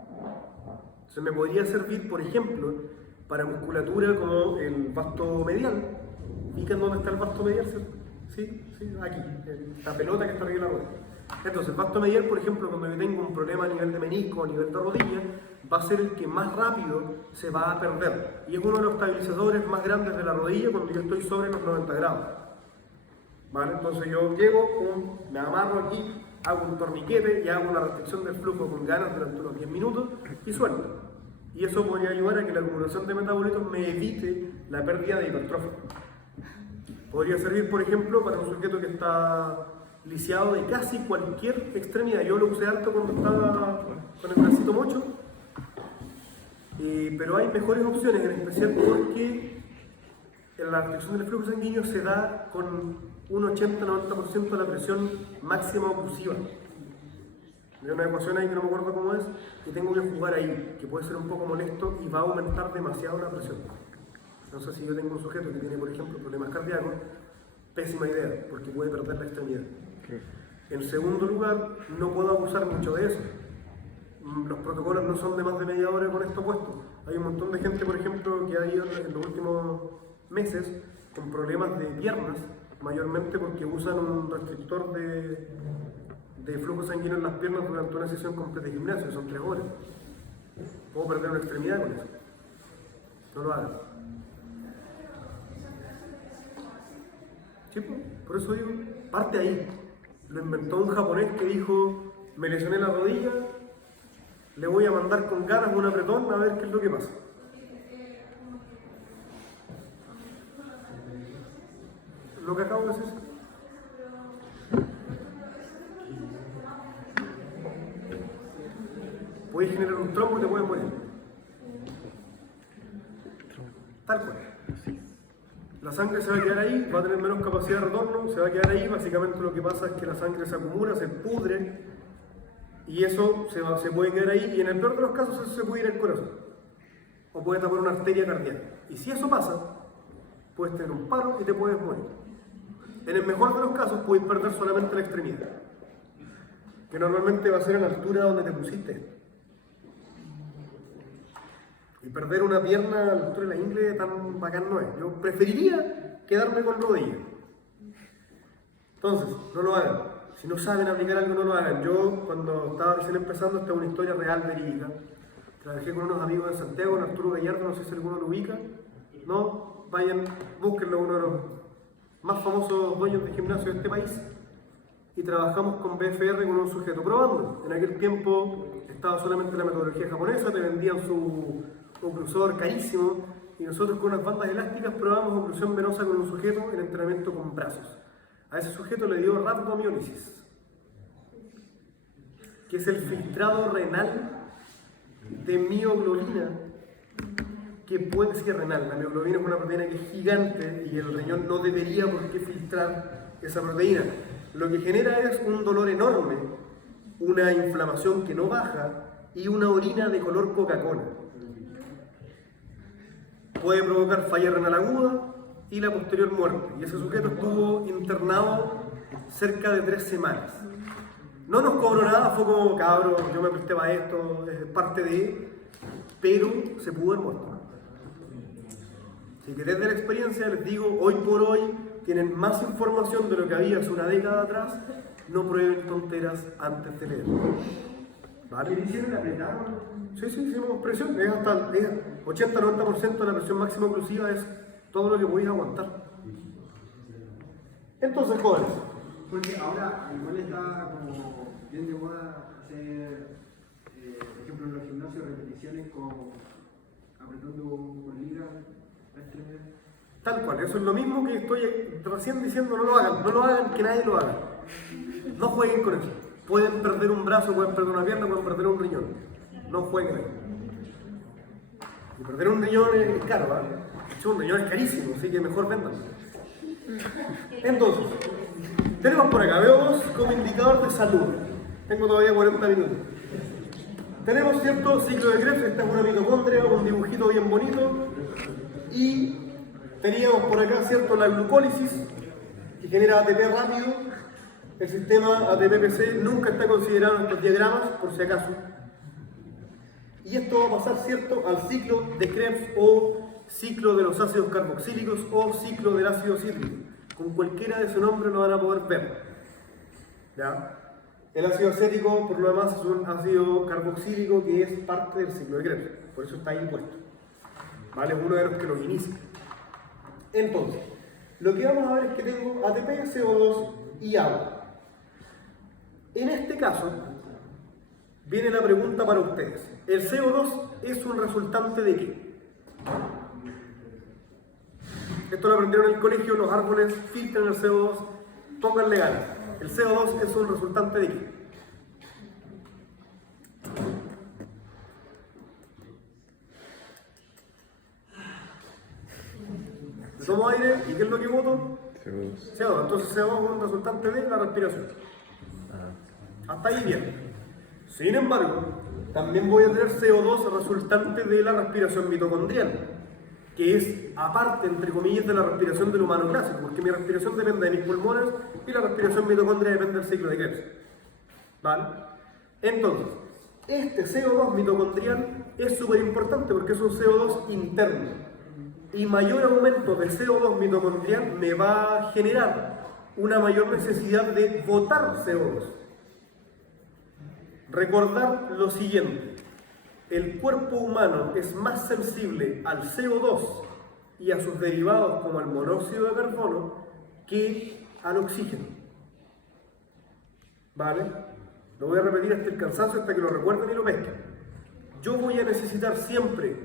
Entonces me podría servir, por ejemplo, para musculatura como el vasto medial. ¿Ubican dónde está el vasto medial? Sí, aquí, la pelota que está arriba de la rodilla. Entonces, el vasto medial, por ejemplo, cuando yo tengo un problema a nivel de menisco, a nivel de rodilla, va a ser el que más rápido se va a perder. Y es uno de los estabilizadores más grandes de la rodilla cuando yo estoy sobre los 90 grados. ¿Vale? Entonces yo llego, me amarro aquí, hago un torniquete y hago una restricción del flujo con ganas durante unos 10 minutos y suelto. Y eso podría ayudar a que la acumulación de metabolitos me evite la pérdida de hipertrofia. Podría servir, por ejemplo, para un sujeto que está lisiado de casi cualquier extremidad. Yo lo usé harto cuando estaba con el bracito mocho, pero hay mejores opciones, en especial porque la restricción del flujo sanguíneo se da con un 80-90% de la presión máxima oclusiva. Hay una ecuación ahí que no me acuerdo cómo es, y tengo que jugar ahí, que puede ser un poco molesto y va a aumentar demasiado la presión. Entonces, si yo tengo un sujeto que tiene, por ejemplo, problemas cardíacos, pésima idea, porque puede perder la extremidad. En segundo lugar, no puedo abusar mucho de eso. Los protocolos no son de más de media hora con esto puesto. Hay un montón de gente, por ejemplo, que ha ido en los últimos meses con problemas de piernas, mayormente porque usan un restrictor de flujo sanguíneo en las piernas durante una sesión completa de gimnasio, son 3 horas. Puedo perder una extremidad con eso. No lo hagan. Sí, por eso digo, parte ahí. Lo inventó un japonés que dijo, me lesioné la rodilla, le voy a mandar con ganas un apretón a ver qué es lo que pasa. Lo que acabo de hacer. Puedes generar un trombo y te puedes morir. Tal cual. La sangre se va a quedar ahí, va a tener menos capacidad de retorno, se va a quedar ahí. Básicamente lo que pasa es que la sangre se acumula, se pudre y eso se puede quedar ahí, y en el peor de los casos eso se puede ir al corazón o puede tapar una arteria cardíaca. Y si eso pasa, puedes tener un paro y te puedes morir. En el mejor de los casos puedes perder solamente la extremidad, que normalmente va a ser a la altura donde te pusiste. Y perder una pierna a la altura de la ingle tan bacán no es. Yo preferiría quedarme con rodilla. Entonces, no lo hagan. Si no saben aplicar algo, no lo hagan. Yo, cuando estaba recién empezando, esta es una historia real, verídica. Trabajé con unos amigos en Santiago, con Arturo Gallardo, no sé si alguno lo ubica. No, vayan, búsquenlo, uno de los más famosos dueños de gimnasio de este país. Y trabajamos con BFR con un sujeto probando. En aquel tiempo estaba solamente la metodología japonesa, te vendían su oclusor carísimo, y nosotros con unas bandas elásticas probamos oclusión venosa con un sujeto en entrenamiento con brazos. A ese sujeto le dio rhabdomiólisis, que es el filtrado renal de mioglobina, que puede ser renal. La mioglobina es una proteína que es gigante y el riñón no debería por qué filtrar esa proteína. Lo que genera es un dolor enorme, una inflamación que no baja y una orina de color Coca-Cola. Puede provocar falla renal aguda y la posterior muerte. Y ese sujeto estuvo internado cerca de 3 semanas. No nos cobró nada, fue como, cabrón, yo me presté para esto, es parte de, pero se pudo haber muerto. Así que desde la experiencia les digo, hoy por hoy tienen más información de lo que había hace una década atrás, no prueben tonteras antes de leer. ¿Vale? ¿Le hicieron apretar? Sí, hicimos presión, es hasta 80-90% de la presión máxima oclusiva, es todo lo que podéis aguantar. Entonces, jóvenes. Porque ahora igual está como bien de moda hacer, por ejemplo, en los gimnasios repeticiones apretando con liga la extremidad. Tal cual, eso es lo mismo que estoy recién diciendo, no lo hagan, que nadie lo haga. No jueguen con eso. Pueden perder un brazo, pueden perder una pierna, pueden perder un riñón. No jueguen ahí. Y perder un riñón es caro, ¿vale? Un riñón es carísimo, así que mejor vendan. Entonces, tenemos por acá, veo como indicador de salud. Tengo todavía 40 minutos. Tenemos cierto ciclo de Krebs, esta es una mitocondria, un dibujito bien bonito. Y teníamos por acá, cierto, la glucólisis, que genera ATP rápido. El sistema ATP-PC nunca está considerado en estos diagramas, por si acaso. Y esto va a pasar, cierto, al ciclo de Krebs o ciclo de los ácidos carboxílicos o ciclo del ácido cítrico. Con cualquiera de su nombre lo van a poder ver. ¿Ya? El ácido acético, por lo demás, es un ácido carboxílico que es parte del ciclo de Krebs. Por eso está ahí puesto. ¿Vale? Es uno de los que los inicia. Entonces, lo que vamos a ver es que tengo ATP, CO2 y agua. En este caso, viene la pregunta para ustedes. ¿El CO2 es un resultante de qué? Esto lo aprendieron en el colegio, los árboles filtran el CO2 pónganle ganas. El CO2 es un resultante de qué? Tomo aire y ¿qué es lo que boto? CO2. CO2. Entonces CO2 es un resultante de la respiración. Hasta ahí bien. Sin embargo, también voy a tener CO2 resultante de la respiración mitocondrial, que es aparte, entre comillas, de la respiración del humano clásico, porque mi respiración depende de mis pulmones y la respiración mitocondrial depende del ciclo de Krebs. ¿Vale? Entonces, este CO2 mitocondrial es súper importante porque es un CO2 interno. Y mayor aumento de CO2 mitocondrial me va a generar una mayor necesidad de botar CO2. Recordar lo siguiente: el cuerpo humano es más sensible al CO2 y a sus derivados como el monóxido de carbono que al oxígeno. ¿Vale? Lo voy a repetir hasta el cansancio, hasta que lo recuerden y lo pesquen. Yo voy a necesitar siempre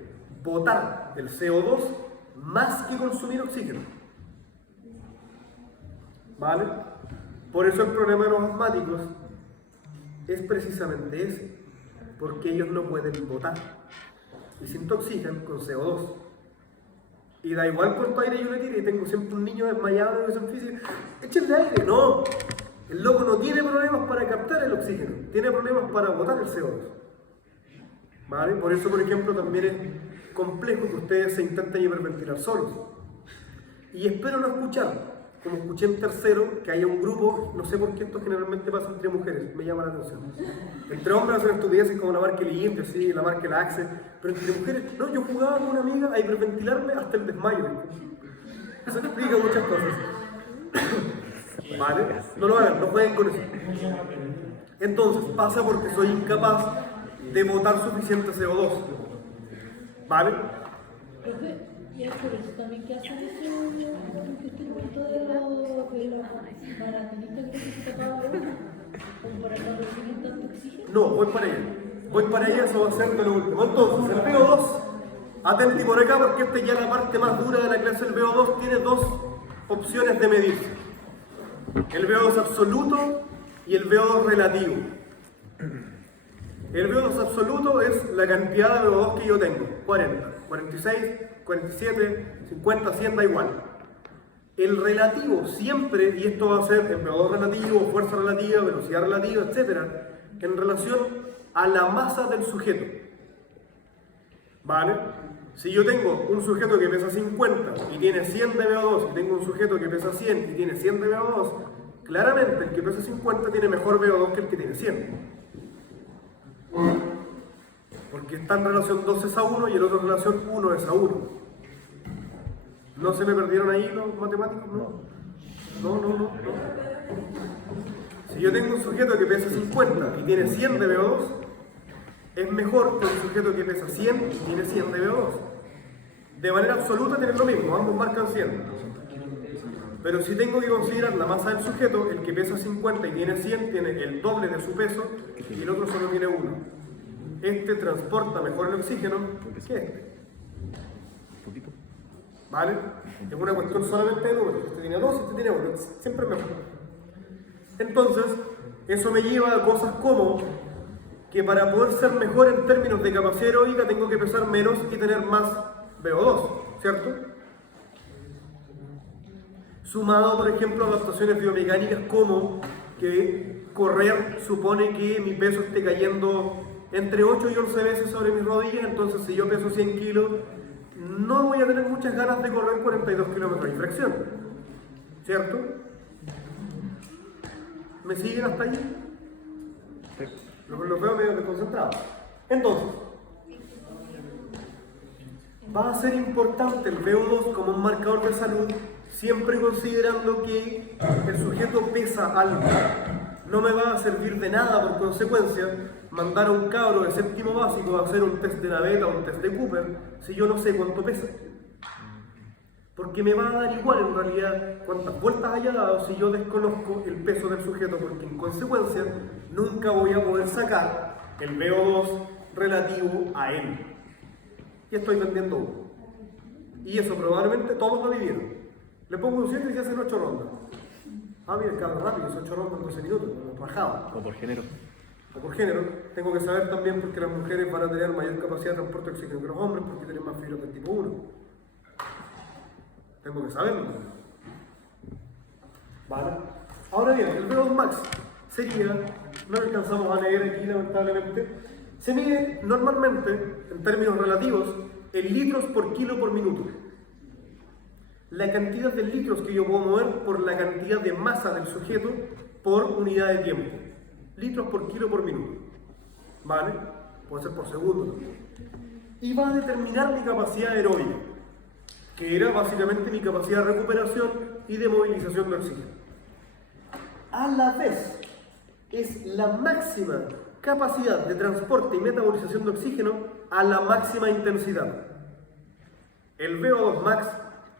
botar el CO2 más que consumir oxígeno. ¿Vale? Por eso el problema de los asmáticos es precisamente ese, porque ellos no pueden botar y se intoxican con CO2. Y da igual cuánto aire yo le tire, y tengo siempre un niño desmayado de educación física, échenle aire. No, el loco no tiene problemas para captar el oxígeno, tiene problemas para botar el CO2. ¿Vale? Por eso, por ejemplo, también es complejo que ustedes se intenten hiperventilar solos. Y espero no escuchar, como escuché en tercero, que haya un grupo, no sé por qué esto generalmente pasa entre mujeres, me llama la atención. Entre hombres hacen estupideces como la marca Limpia, sí, la marca la Axe, pero entre mujeres, no, yo jugaba con una amiga a hiperventilarme hasta el desmayo. Eso explica muchas cosas. ¿Vale? No lo hagan, no jueguen con eso. Entonces, pasa porque soy incapaz de botar suficiente CO2. ¿Vale? Profe, y es por eso también que hacen eso, que este momento de los maratonistas que se tapaban la boca, como para no recibir tanto oxígeno. No, voy para allá. Voy para allá, eso va a ser de lo último. Entonces, el VO2, atenti por acá porque esta es ya la parte más dura de la clase. El VO2 tiene dos opciones de medirse: el VO2 absoluto y el VO2 relativo. El VO2 absoluto es la cantidad de VO2 que yo tengo: 40, 46, 47, 50, 100, da igual. El relativo siempre, y esto va a ser el VO2 relativo, fuerza relativa, velocidad relativa, etc., en relación a la masa del sujeto. ¿Vale? Si yo tengo un sujeto que pesa 50 y tiene 100 de VO2, y tengo un sujeto que pesa 100 y tiene 100 de VO2, claramente el que pesa 50 tiene mejor VO2 que el que tiene 100. Porque está en relación 2 es a 1 y el otro en relación 1 es a 1. ¿No se me perdieron ahí los matemáticos? No. Si yo tengo un sujeto que pesa 50 y tiene 100 de VO2, es mejor que un sujeto que pesa 100 y tiene 100 de VO2. De manera absoluta tienen lo mismo, ambos marcan 100. Pero si tengo que considerar la masa del sujeto, el que pesa 50 y tiene 100 tiene el doble de su peso y el otro solo tiene 1. Este transporta mejor el oxígeno que este. ¿Vale? Es una cuestión solamente de números. Este tiene 2, este tiene 1. Siempre mejor. Entonces, eso me lleva a cosas como que para poder ser mejor en términos de capacidad aeróbica tengo que pesar menos y tener más VO2, ¿cierto? Sumado, por ejemplo, a adaptaciones biomecánicas como que correr supone que mi peso esté cayendo entre 8 y 11 veces sobre mis rodillas, entonces si yo peso 100 kilos, no voy a tener muchas ganas de correr 42 kilómetros y fracción, ¿cierto? ¿Me siguen hasta ahí? Los veo medio desconcentrados. Entonces, va a ser importante el VO2 como un marcador de salud, siempre considerando que el sujeto pesa algo. No me va a servir de nada, por consecuencia, mandar a un cabro de séptimo básico a hacer un test de naveta o un test de Cooper si yo no sé cuánto pesa. Porque me va a dar igual en realidad cuántas vueltas haya dado si yo desconozco el peso del sujeto, porque en consecuencia nunca voy a poder sacar el VO2 relativo a él. Y estoy vendiendo uno. Y eso probablemente todos lo vivieron. Le pongo un 7 y se hacen 8 rondas. Ah, mira, cargo rápido, 8 rondas en 12 minutos, rajado. O por género. O por género, tengo que saber también porque las mujeres van a tener mayor capacidad de transporte de oxígeno que los hombres porque tienen más fibras del tipo 1. Tengo que saberlo. Vale. Ahora bien, el VO2 max sería, no lo alcanzamos a leer aquí lamentablemente, se mide normalmente, en términos relativos, en litros por kilo por minuto. La cantidad de litros que yo puedo mover por la cantidad de masa del sujeto por unidad de tiempo. Litros por kilo por minuto. ¿Vale? Puede ser por segundo también. Y va a determinar mi capacidad aeróbica, que era básicamente mi capacidad de recuperación y de movilización de oxígeno. A la vez, es la máxima capacidad de transporte y metabolización de oxígeno a la máxima intensidad. El VO2 max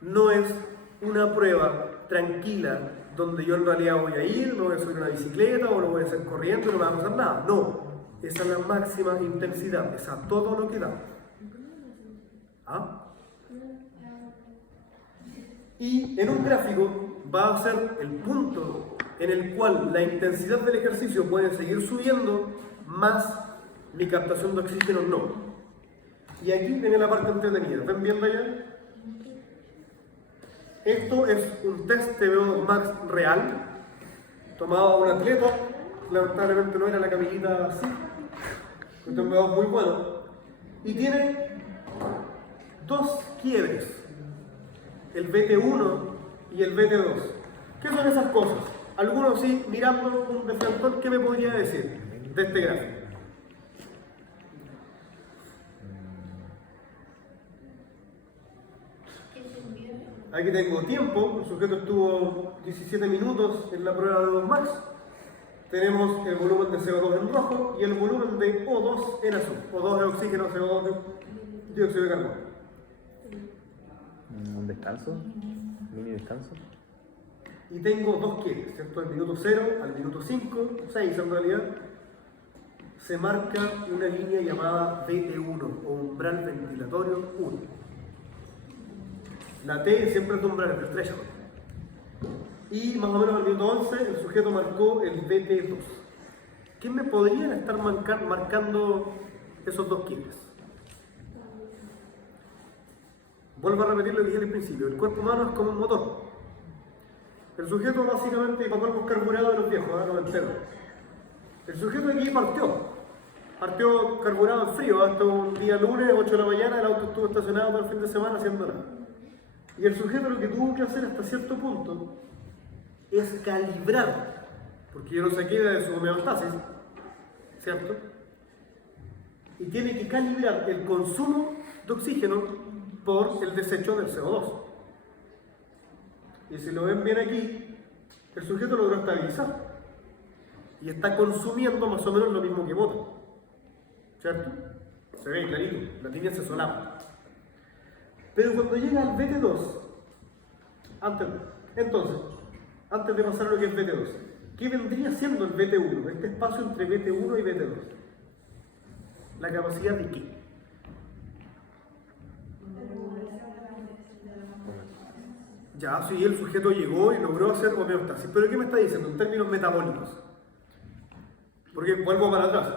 no es una prueba tranquila donde yo en realidad voy a ir, me voy a subir una bicicleta o lo voy a hacer corriendo y no me va a pasar nada. No, es a la máxima intensidad, es a todo lo que da. ¿Ah? Y en un gráfico va a ser el punto en el cual la intensidad del ejercicio puede seguir subiendo, más mi captación de oxígeno no. Y aquí viene la parte entretenida. ¿Ven viendo allá? Esto es un test de VO2 max real, tomado a un atleta, lamentablemente no era la camillita así, es un VO2 muy bueno, y tiene dos quiebres, el VT1 y el VT2. ¿Qué son esas cosas? Algunos sí, mirando un deflector, ¿qué me podría decir de este gráfico? Aquí tengo tiempo, el sujeto estuvo 17 minutos en la prueba de VO2 max. Tenemos el volumen de CO2 en rojo y el volumen de O2 en azul. O2 de oxígeno, CO2 de dióxido de carbono. Un descanso, mini descanso. Y tengo dos quiebres, ¿cierto? Al minuto 0, al minuto 5, 6 en realidad, se marca una línea llamada VT1 o umbral ventilatorio 1. La T siempre es de umbral, de estrella. Y más o menos al minuto 11 el sujeto marcó el VT2. ¿Qué me podrían estar marcando esos dos quiebres? Vuelvo a repetir lo que dije al principio. El cuerpo humano es como un motor. El sujeto básicamente, y para los carburados de los viejos, no me entero. El sujeto aquí partió carburado en frío, hasta un día lunes, 8 de la mañana, el auto estuvo estacionado todo el fin de semana haciendo nada. Y el sujeto lo que tuvo que hacer hasta cierto punto es calibrar, porque yo lo saqué de su homeostasis, ¿cierto? Y tiene que calibrar el consumo de oxígeno por el desecho del CO2. Y si lo ven bien aquí, el sujeto logró estabilizar y está consumiendo más o menos lo mismo que bota, ¿cierto? Se ve clarito, la línea se solapa. Pero cuando llega al VT2, antes de pasar a lo que es VT2, ¿qué vendría siendo el VT1? Este espacio entre VT1 y VT2. ¿La capacidad de qué? Ya, sí, el sujeto llegó y logró hacer homeostasis. ¿Pero qué me está diciendo en términos metabólicos? Porque vuelvo para atrás.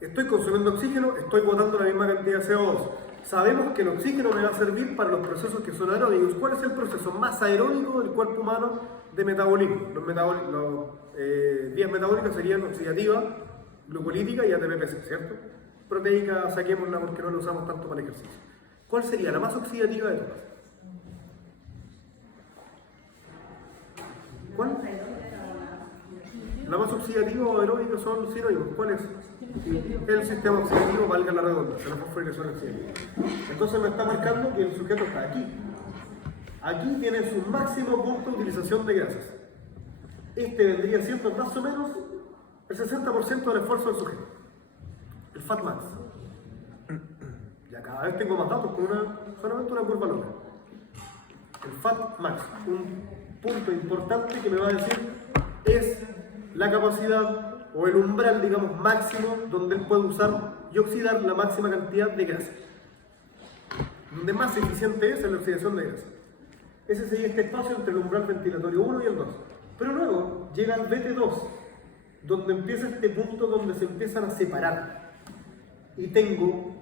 Estoy consumiendo oxígeno, estoy botando la misma cantidad de CO2. Sabemos que el oxígeno me va a servir para los procesos que son aeróbicos. ¿Cuál es el proceso más aeróbico del cuerpo humano de metabolismo? Las vías metabólicas serían oxidativa, glucolítica y ATP-PC, ¿cierto? Proteica, saquémosla porque no la usamos tanto para el ejercicio. ¿Cuál sería la más oxidativa de todas? ¿Cuál? La más oxidativa o aeróbica son sinónimos. ¿Cuál es? El sistema oxidativo, valga la redundancia, la fosforilación oxidativa. Entonces me está marcando que el sujeto está aquí. Aquí tiene su máximo punto de utilización de grasas. Este vendría siendo más o menos el 60% del esfuerzo del sujeto. El Fat Max. Ya cada vez tengo más datos con solamente una curva loca. El Fat Max, un punto importante que me va a decir es la capacidad o el umbral, digamos, máximo donde él puede usar y oxidar la máxima cantidad de grasa. Donde más eficiente es en la oxidación de grasa. Ese sería este espacio entre el umbral ventilatorio 1 y el 2. Pero luego llega el BT2, donde empieza este punto donde se empiezan a separar. Y tengo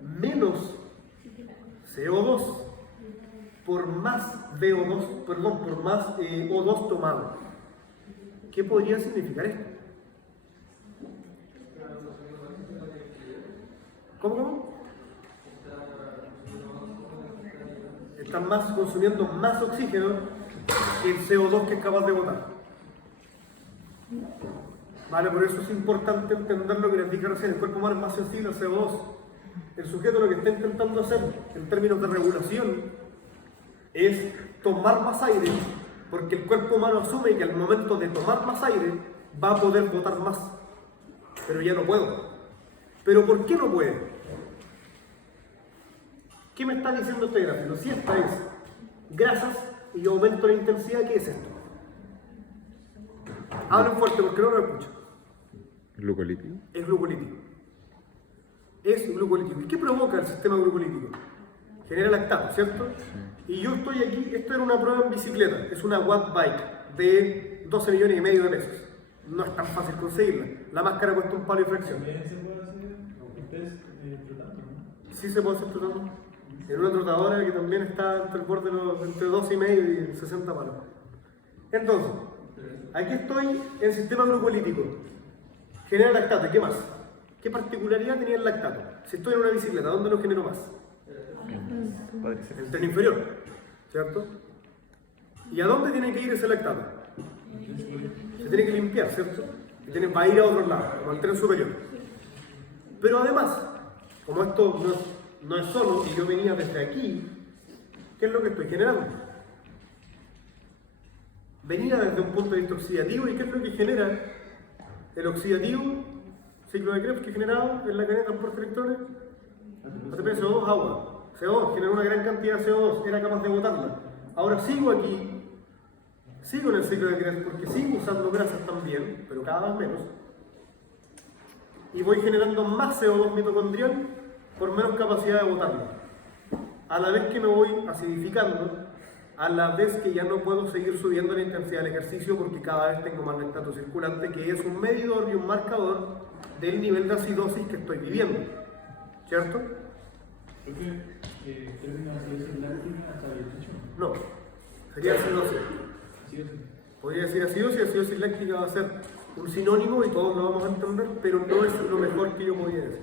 menos CO2 por más VO2, perdón, por más O2 tomado. ¿Qué podría significar esto? ¿Cómo? Están consumiendo más oxígeno que el CO2 que es capaz de botar. Vale, por eso es importante entender lo que les dije recién. El cuerpo humano es más sensible al CO2. El sujeto lo que está intentando hacer en términos de regulación es tomar más aire, porque el cuerpo humano asume que al momento de tomar más aire va a poder botar más. Pero ya no puedo. ¿Pero por qué no puede? ¿Qué me está diciendo este gráfico? Si esta es grasas y yo aumento la intensidad, ¿qué es esto? Hablen fuerte porque no lo escucho. ¿Glucolítico? Es glucolítico. Es glucolítico. ¿Y qué provoca el sistema glucolítico? Genera lactato, ¿cierto? Sí. Y yo estoy aquí, esto era una prueba en bicicleta, es una watt bike de 12 millones y medio de pesos. No es tan fácil conseguirla. La máscara cuesta un palo y fracción. ¿También se puede hacer un test trotando, no? Sí se puede hacer trotando. En una trotadora que también está entre el borde de los, entre 12 y medio y 60 palos. Entonces, aquí estoy en sistema glucolítico. Genera lactato, ¿y qué más? ¿Qué particularidad tenía el lactato? Si estoy en una bicicleta, ¿dónde lo genero más? En el tren inferior, ¿cierto? ¿Y a dónde tiene que ir ese lactato? Se tiene que limpiar, ¿cierto? Va a ir a otro lado, como al tren superior. Pero además, como esto no es solo y yo venía desde aquí, ¿qué es lo que estoy generando? Venía desde un punto de vista oxidativo, ¿y qué es lo que genera el oxidativo? Ciclo de Krebs que generaba en la cadena de transporte de electrones, ATP, CO2, agua. CO2 generó una gran cantidad de CO2, era capaz de botarla. Ahora sigo aquí, sigo en el ciclo de Krebs porque sigo usando grasas también, pero cada vez menos. Y voy generando más CO2 mitocondrial por menos capacidad de botarla. A la vez que me voy acidificando, a la vez que ya no puedo seguir subiendo la intensidad del ejercicio porque cada vez tengo más lactato circulante, que es un medidor y un marcador del nivel de acidosis que estoy viviendo. ¿Cierto? Creo que el término acidosis láctica hasta 18. No, sería acidosis. Acidosis. Podría decir acidosis láctica va a ser un sinónimo y todos lo vamos a entender, pero no es lo mejor que yo podría decir.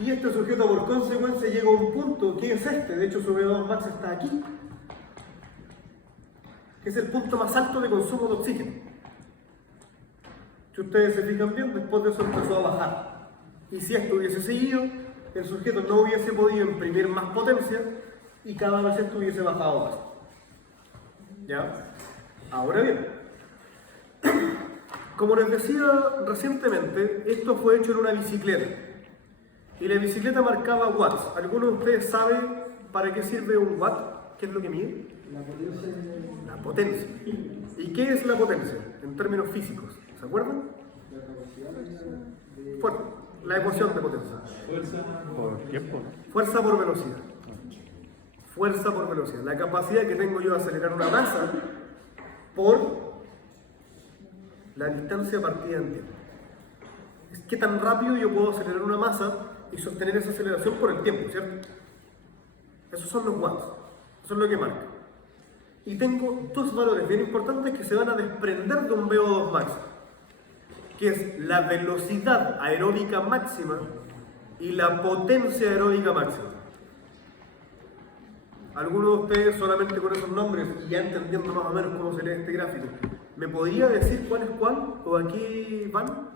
Y este sujeto por consecuencia llega a un punto, que es este, de hecho su VO2 max está aquí, que es el punto más alto de consumo de oxígeno. Si ustedes se fijan bien, después de eso empezó a bajar. Y si esto hubiese seguido, el sujeto no hubiese podido imprimir más potencia y cada vez esto hubiese bajado más. ¿Ya? Ahora bien, como les decía recientemente, esto fue hecho en una bicicleta. Y la bicicleta marcaba watts. ¿Alguno de ustedes sabe para qué sirve un watt? ¿Qué es lo que mide? La potencia. ¿Y qué es la potencia en términos físicos? ¿Se acuerdan? Fuerte. La ecuación de potencia. Fuerza ¿Por tiempo? Fuerza por velocidad. Fuerza por velocidad. La capacidad que tengo yo de acelerar una masa por la distancia partida en tiempo. Es qué tan rápido yo puedo acelerar una masa y sostener esa aceleración por el tiempo, ¿cierto? Esos son los watts. Eso es lo que marca. Y tengo dos valores bien importantes que se van a desprender de un VO2 max, que es la velocidad aeróbica máxima y la potencia aeróbica máxima. Algunos de ustedes solamente con esos nombres y ya entendiendo más o menos cómo se lee este gráfico, ¿me podría decir cuál es cuál o a qué van?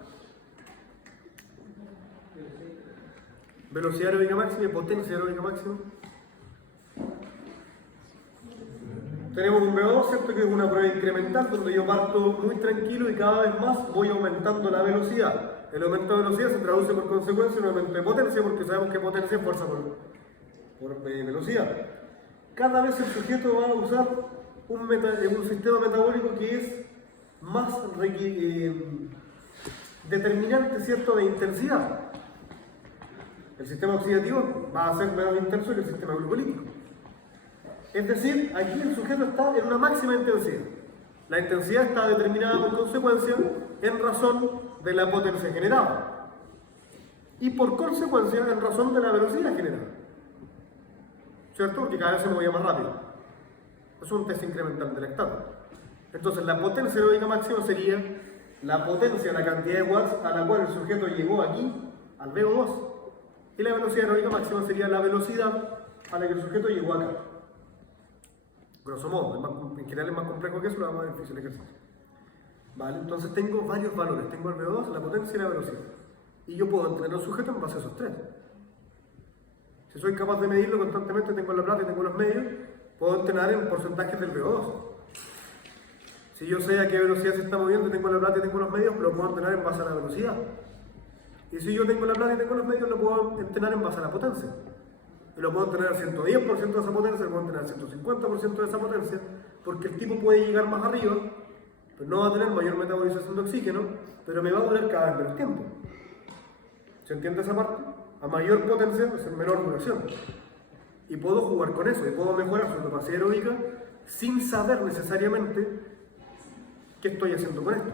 Velocidad aeróbica máxima y potencia aeróbica máxima. Tenemos un VO2, ¿cierto? Que es una prueba incremental donde yo parto muy tranquilo y cada vez más voy aumentando la velocidad. El aumento de velocidad se traduce por consecuencia en un aumento de potencia porque sabemos que potencia es fuerza por velocidad. Cada vez el sujeto va a usar un sistema metabólico que es más determinante, ¿cierto?, de intensidad. El sistema oxidativo va a ser menos intenso que el sistema glucolítico. Es decir, aquí el sujeto está en una máxima intensidad. La intensidad está determinada por consecuencia en razón de la potencia generada y por consecuencia en razón de la velocidad generada, ¿cierto? Porque cada vez se movía más rápido. Es un test incremental del estado. Entonces la potencia aeróbica máxima sería la potencia, la cantidad de watts a la cual el sujeto llegó aquí, al VO2, y la velocidad aeróbica máxima sería la velocidad a la que el sujeto llegó acá. Grosso modo, en general es más complejo que eso, lo vamos a ver en física del ejercicio. ¿Vale? Entonces tengo varios valores, tengo el VO2, la potencia y la velocidad. Y yo puedo entrenar un sujeto en base a esos tres. Si soy capaz de medirlo constantemente, tengo la plata y tengo los medios, puedo entrenar en porcentajes del VO2. Si yo sé a qué velocidad se está moviendo y tengo la plata y tengo los medios, lo puedo entrenar en base a la velocidad. Y si yo tengo la plata y tengo los medios, lo puedo entrenar en base a la potencia. Y lo puedo entrenar al 110% de esa potencia, lo puedo entrenar al 150% de esa potencia, porque el tipo puede llegar más arriba, pero no va a tener mayor metabolización de oxígeno, pero me va a durar cada vez menos tiempo. ¿Se entiende esa parte? A mayor potencia, es en menor duración. Y puedo jugar con eso, y puedo mejorar su capacidad aeróbica sin saber necesariamente qué estoy haciendo con esto.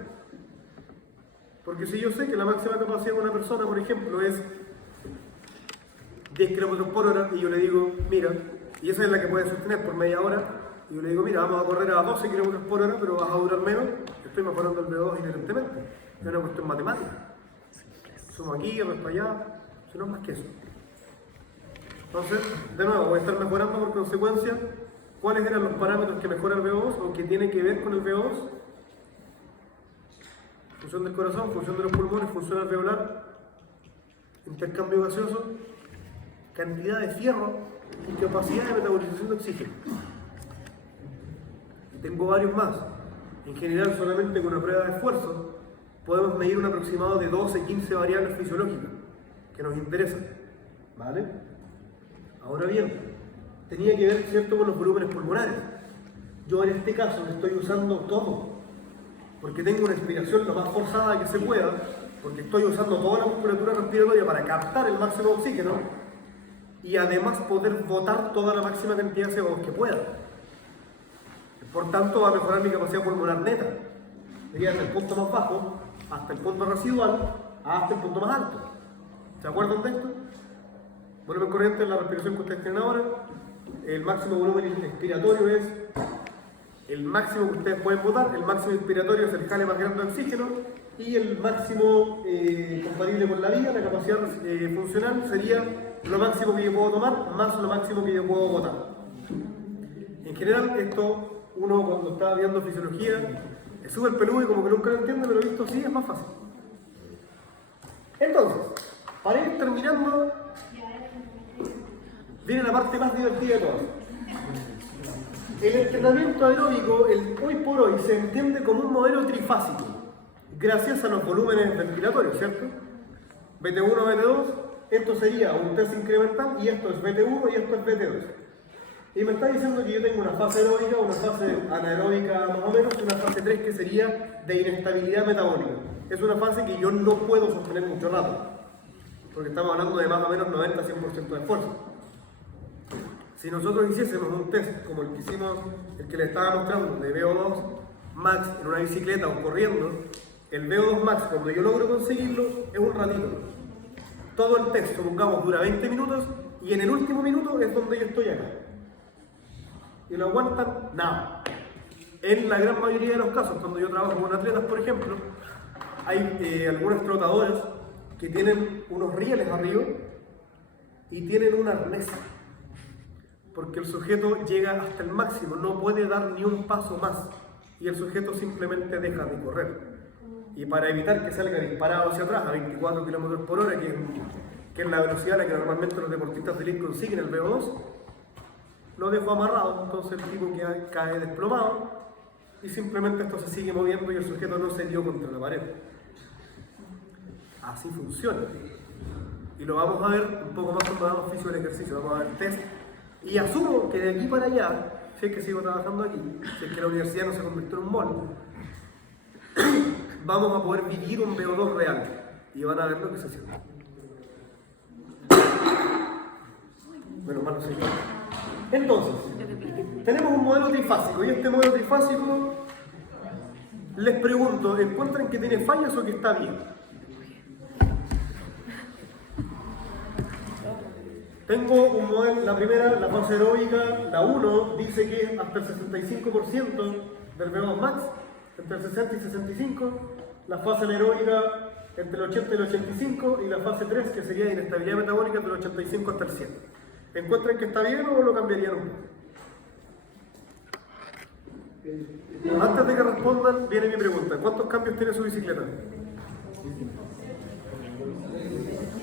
Porque si yo sé que la máxima capacidad de una persona, por ejemplo, es 10 km por hora, y yo le digo, mira, y esa es la que puede sostener por media hora, y yo le digo, mira, vamos a correr a 12 km por hora, pero vas a durar menos, estoy mejorando el VO2 inherentemente. Es una cuestión matemática. Sumo aquí, resto allá, si no es más que eso. Entonces, de nuevo, voy a estar mejorando por consecuencia. ¿Cuáles eran los parámetros que mejora el VO2 o que tiene que ver con el VO2? Función del corazón, función de los pulmones, función alveolar, intercambio gaseoso, cantidad de fierro y capacidad de metabolización de oxígeno. Y tengo varios más. En general, solamente con una prueba de esfuerzo podemos medir un aproximado de 12, 15 variables fisiológicas que nos interesan. ¿Vale? Ahora bien, tenía que ver, ¿cierto?, con los volúmenes pulmonares. Yo en este caso estoy usando todo, porque tengo una inspiración lo más forzada que se pueda, porque estoy usando toda la musculatura respiratoria para captar el máximo oxígeno y además poder botar toda la máxima cantidad de CO2 que pueda. Por tanto, va a mejorar mi capacidad pulmonar neta. Sería desde el punto más bajo hasta el punto residual hasta el punto más alto. ¿Se acuerdan de esto? Volumen corriente es la respiración que ustedes tienen ahora. El máximo volumen expiratorio es el máximo que ustedes pueden botar. El máximo inspiratorio es el jale más grande de oxígeno. Y el máximo compatible con la vida, la capacidad funcional, sería lo máximo que yo puedo tomar más lo máximo que yo puedo botar. En general, esto uno cuando está viendo fisiología es súper peludo y como que nunca lo entiende, pero visto así es más fácil. Entonces, para ir terminando, viene la parte más divertida de todas. El entrenamiento aeróbico, hoy por hoy, se entiende como un modelo trifásico, gracias a los volúmenes ventilatorios, ¿cierto? VT1, VT2, esto sería un test incremental y esto es VT1 y esto es VT2. Y me está diciendo que yo tengo una fase aeróbica, una fase anaeróbica más o menos, y una fase 3 que sería de inestabilidad metabólica. Es una fase que yo no puedo sostener mucho rato, porque estamos hablando de más o menos 90-100% de esfuerzo. Si nosotros hiciésemos un test como el que hicimos, el que les estaba mostrando, de VO2 max en una bicicleta o corriendo, el VO2 max, cuando yo logro conseguirlo, es un ratito. Todo el test, supongamos, dura 20 minutos y en el último minuto es donde yo estoy acá. Y lo aguantan nada. En la gran mayoría de los casos, cuando yo trabajo con atletas, por ejemplo, hay algunas trotadoras que tienen unos rieles arriba y tienen un arnés. Porque el sujeto llega hasta el máximo, no puede dar ni un paso más. Y el sujeto simplemente deja de correr. Y para evitar que salga disparado hacia atrás a 24 km por hora, que es la velocidad a la que normalmente los deportistas de elite consiguen el VO2, lo dejo amarrado, entonces el tipo cae desplomado y simplemente esto se sigue moviendo y el sujeto no se dio contra la pared. Así funciona. Y lo vamos a ver un poco más cuando hagamos físico del ejercicio, vamos a ver test. Y asumo que de aquí para allá, si es que sigo trabajando aquí, si es que la universidad no se convirtió en un mall, vamos a poder vivir un VO2 real y van a ver lo que se siente. Bueno, más no sé. Entonces, tenemos un modelo trifásico y este modelo trifásico Les pregunto, ¿encuentran que tiene fallas o que está bien? Tengo un modelo, la primera, la fase aeróbica, la 1, dice que hasta el 65% del VO2 max, entre el 60 y 65, la fase anaeróbica entre el 80 y el 85, y la fase 3, que sería inestabilidad metabólica, entre el 85 hasta el 100. ¿Encuentran que está bien o lo cambiarían un poco? Antes de que respondan, viene mi pregunta. ¿Cuántos cambios tiene su bicicleta?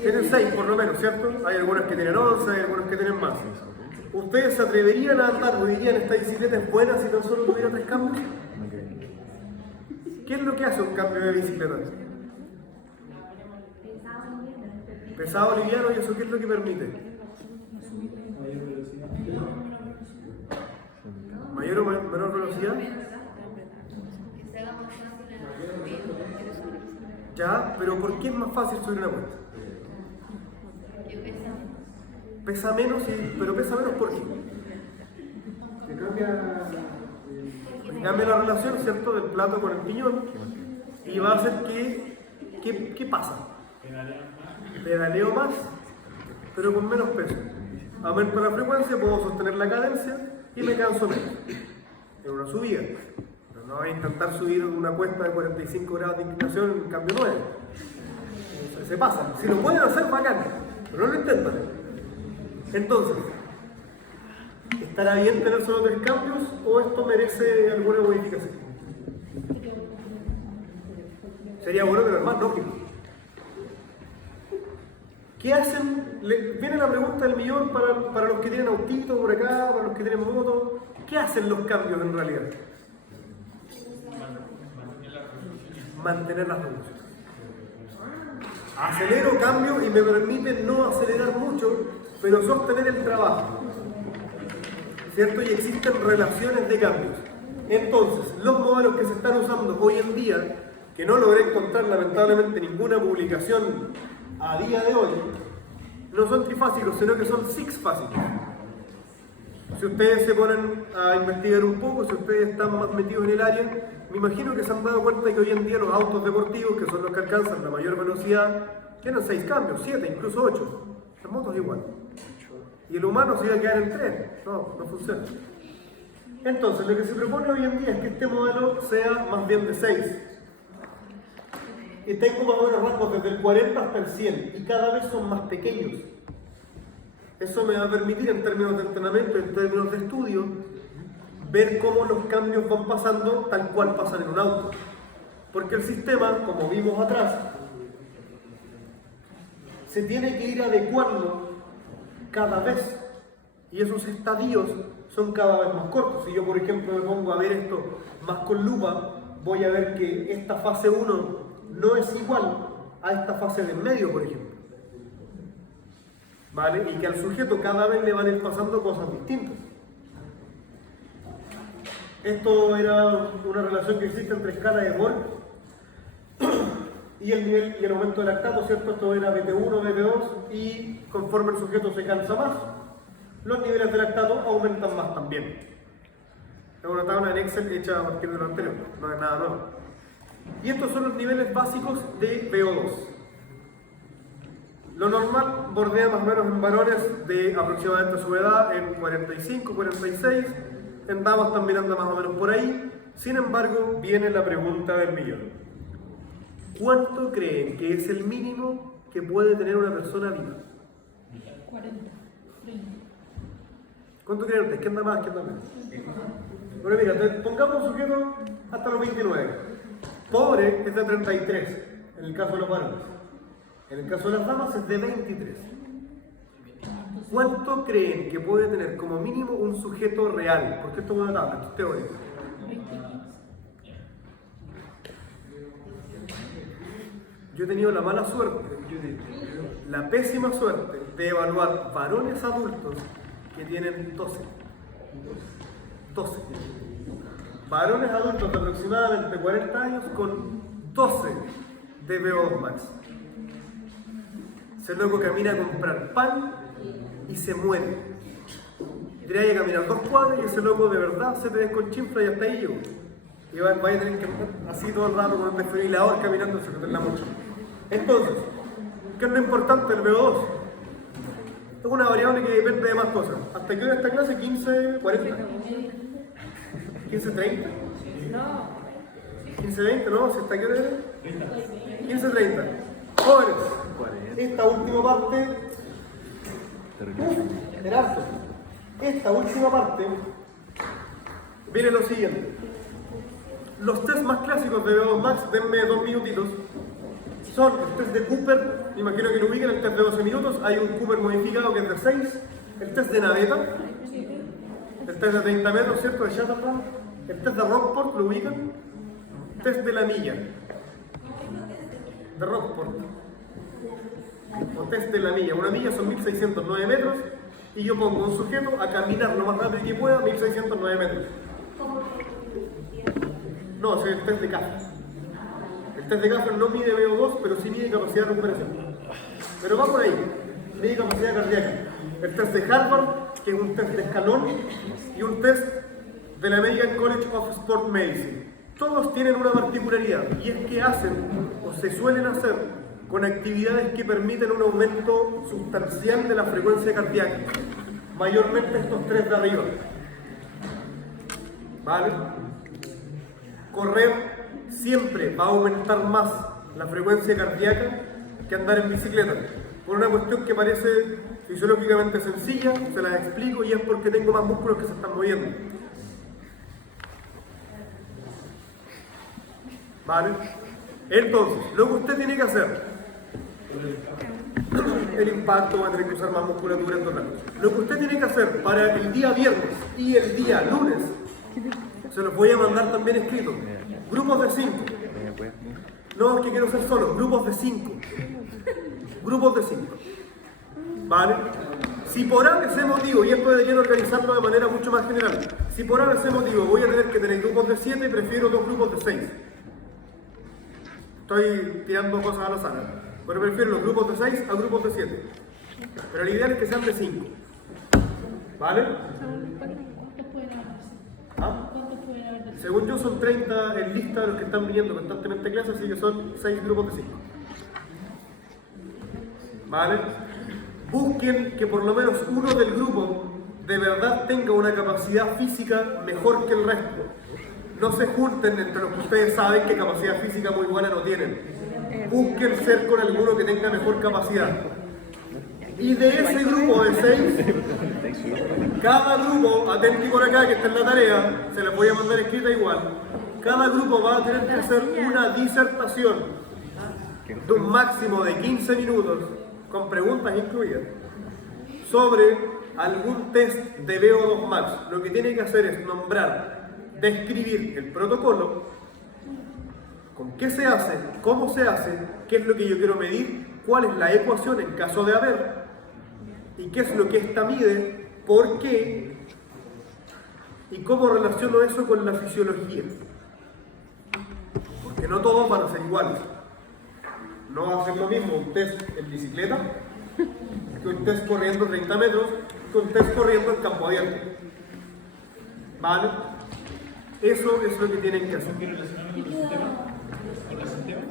Tienen 6 por lo menos, ¿cierto? Hay algunas que tienen 11, hay algunas que tienen más. ¿Ustedes se atreverían a andar o dirían esta bicicleta es buena si tan solo tuviera 3 cambios? ¿Qué es lo que hace un cambio de bicicleta? Pesado, liviano, ¿y eso qué es lo que permite? ¿Mayor o menor velocidad? Ya, pero ¿por qué es más fácil subir una cuesta? Pesa menos, pero pesa menos ¿por qué? Cambia la relación, ¿cierto?, del plato con el piñón y va a hacer que, ¿qué pasa? Pedaleo más, pero con menos peso. Aumento la frecuencia, puedo sostener la cadencia y me canso menos. En una subida. Pero no voy a intentar subir una cuesta de 45 grados de inclinación en cambio 9. Se pasa. Si lo pueden hacer, bacán, pero no lo intentan. Entonces, ¿estará bien tener solo 3 cambios o esto merece alguna modificación? Sería bueno tener más, lógico. ¿Qué hacen? Viene la pregunta del millón para los que tienen autito por acá, para los que tienen moto. ¿Qué hacen los cambios en realidad? Mantener las revoluciones. Acelero, cambio y me permite no acelerar mucho, pero sostener el trabajo. ¿Cierto? Y existen relaciones de cambios. Entonces, los modelos que se están usando hoy en día, que no logré encontrar lamentablemente ninguna publicación a día de hoy, no son trifásicos, sino que son sixfásicos. Si ustedes se ponen a investigar un poco, si ustedes están más metidos en el área, me imagino que se han dado cuenta que hoy en día los autos deportivos, que son los que alcanzan la mayor velocidad, tienen 6 cambios, 7, incluso 8. Las motos igual. Y el humano se iba a quedar en 3. No funciona. Entonces, lo que se propone hoy en día es que este modelo sea más bien de 6. Y tengo más o menos rangos desde el 40 hasta el 100, y cada vez son más pequeños. Eso me va a permitir, en términos de entrenamiento, en términos de estudio, ver cómo los cambios van pasando tal cual pasan en un auto. Porque el sistema, como vimos atrás, se tiene que ir adecuando cada vez, y esos estadios son cada vez más cortos. Si yo, por ejemplo, me pongo a ver esto más con lupa, voy a ver que esta fase 1 no es igual a esta fase de en medio, por ejemplo. ¿Vale? Y que al sujeto cada vez le van a ir pasando cosas distintas. Esto era una relación que existe entre escala de Borg y el nivel y el aumento del lactato, ¿cierto? Esto era BP1, BP2, y conforme el sujeto se cansa más, los niveles de lactato aumentan más también. Es una tabla en Excel hecha a partir de lo anterior, no es nada nuevo. Y estos son los niveles básicos de VO2. Lo normal bordea más o menos en varones de aproximadamente su edad en 45, 46, en damas también anda más o menos por ahí. Sin embargo, viene la pregunta del millón. ¿Cuánto creen que es el mínimo que puede tener una persona viva? 40, 30. ¿Cuánto creen ustedes? ¿Qué anda más? ¿Qué anda menos? Bueno, mira, pongamos un sujeto hasta los 29. Pobre es de 33, en el caso de los varones. En el caso de las damas es de 23. ¿Cuánto creen que puede tener como mínimo un sujeto real? Porque esto es una tabla, esto es teórico. 25. Yo he tenido la mala suerte, la pésima suerte de evaluar varones adultos que tienen 12. Varones adultos de aproximadamente 40 años con 12 de VO2 max. Ese loco camina a comprar pan y se muere. Tendría que caminar 2 cuadras y ese loco de verdad se te desconchinfla y hasta ahí llegó. Y vaya a tener que andar así todo el rato con un desfibrilador caminando hacia que la mochila. Entonces, ¿qué es lo importante del VO2? Es una variable que depende de más cosas. ¿Hasta qué hora esta clase? 15, 40. 15, 30. 15, 20, ¿no? ¿Si hasta qué hora era? 15, 30. Jóvenes, esta última parte. Era harto. Esta última parte viene lo siguiente. Los test más clásicos de VO2 Max, denme 2 minutitos, son el test de Cooper, me imagino que lo ubiquen, el test de 12 minutos, hay un Cooper modificado que es de 6, el test de naveta, el test de 30 metros, ¿cierto? De Shatterhand, el test de Rockport, ¿lo ubican? Test de la milla, de Rockport, o test de la milla. Una milla son 1609 metros y yo pongo un sujeto a caminar lo más rápido que pueda 1609 metros. No, ese es el test de Kaffer. El test de Kaffer no mide VO2, pero sí mide capacidad de recuperación. Pero va por ahí, mide capacidad cardíaca. El test de Harvard, que es un test de escalón, y un test del American College of Sport Medicine. Todos tienen una particularidad, y es que hacen, o se suelen hacer, con actividades que permiten un aumento sustancial de la frecuencia cardíaca. Mayormente estos tres de arriba. ¿Vale? Correr siempre va a aumentar más la frecuencia cardíaca que andar en bicicleta. Por una cuestión que parece fisiológicamente sencilla, se las explico, y es porque tengo más músculos que se están moviendo. ¿Vale? Entonces, lo que usted tiene que hacer, el impacto, va a tener que usar más musculatura en total. Lo que usted tiene que hacer para el día viernes y el día lunes, se los voy a mandar también escritos. Grupos de 5. No, es que quiero ser solo. Grupos de 5. Grupos de 5. ¿Vale? Si por ese motivo, y esto deberían organizarlo de manera mucho más general, si por ese motivo voy a tener que tener grupos de 7, prefiero 2 grupos de 6. Estoy tirando cosas al azar, pero prefiero los grupos de 6 a grupos de 7. Pero la idea es que sean de 5. ¿Vale? ¿Cuántos pueden haber? ¿Ah? ¿Cuántos pueden haber? Según yo son 30 en lista de los que están viniendo constantemente a clase, así que son 6 grupos de 5. ¿Vale? Busquen que por lo menos uno del grupo de verdad tenga una capacidad física mejor que el resto. No se junten entre los que ustedes saben que capacidad física muy buena no tienen. Busquen ser con alguno que tenga mejor capacidad. Y de ese grupo de 6, cada grupo, atenti por acá que está en la tarea, se las voy a mandar escrita igual, cada grupo va a tener que hacer una disertación de un máximo de 15 minutos, con preguntas incluidas, sobre algún test de VO2 Max. Lo que tiene que hacer es nombrar, describir el protocolo, con qué se hace, cómo se hace, qué es lo que yo quiero medir, cuál es la ecuación en caso de haber, y qué es lo que esta mide, por qué, y cómo relaciono eso con la fisiología. Porque no todos van a ser iguales. No va a ser lo mismo un test en bicicleta que un test corriendo 30 metros que un test corriendo en campo abierto. ¿Vale? Eso es lo que tienen que hacer.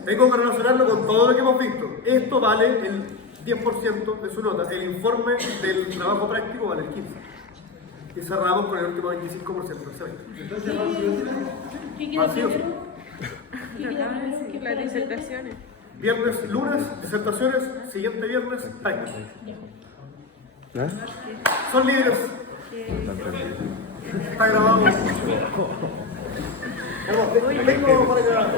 Tengo que relacionarlo con todo lo que hemos visto. Esto vale el 10% de su nota. El informe del trabajo práctico vale el 15%. Y cerramos con el último 25% del semestre. Entonces, ¿va a ser ¿Qué queda Así es. primero? ¿Qué queda primero? ¿Qué Las queda disertaciones. Viernes, lunes, disertaciones, siguiente viernes, prácticas. Son libres. Está grabado. Vengo para grabar.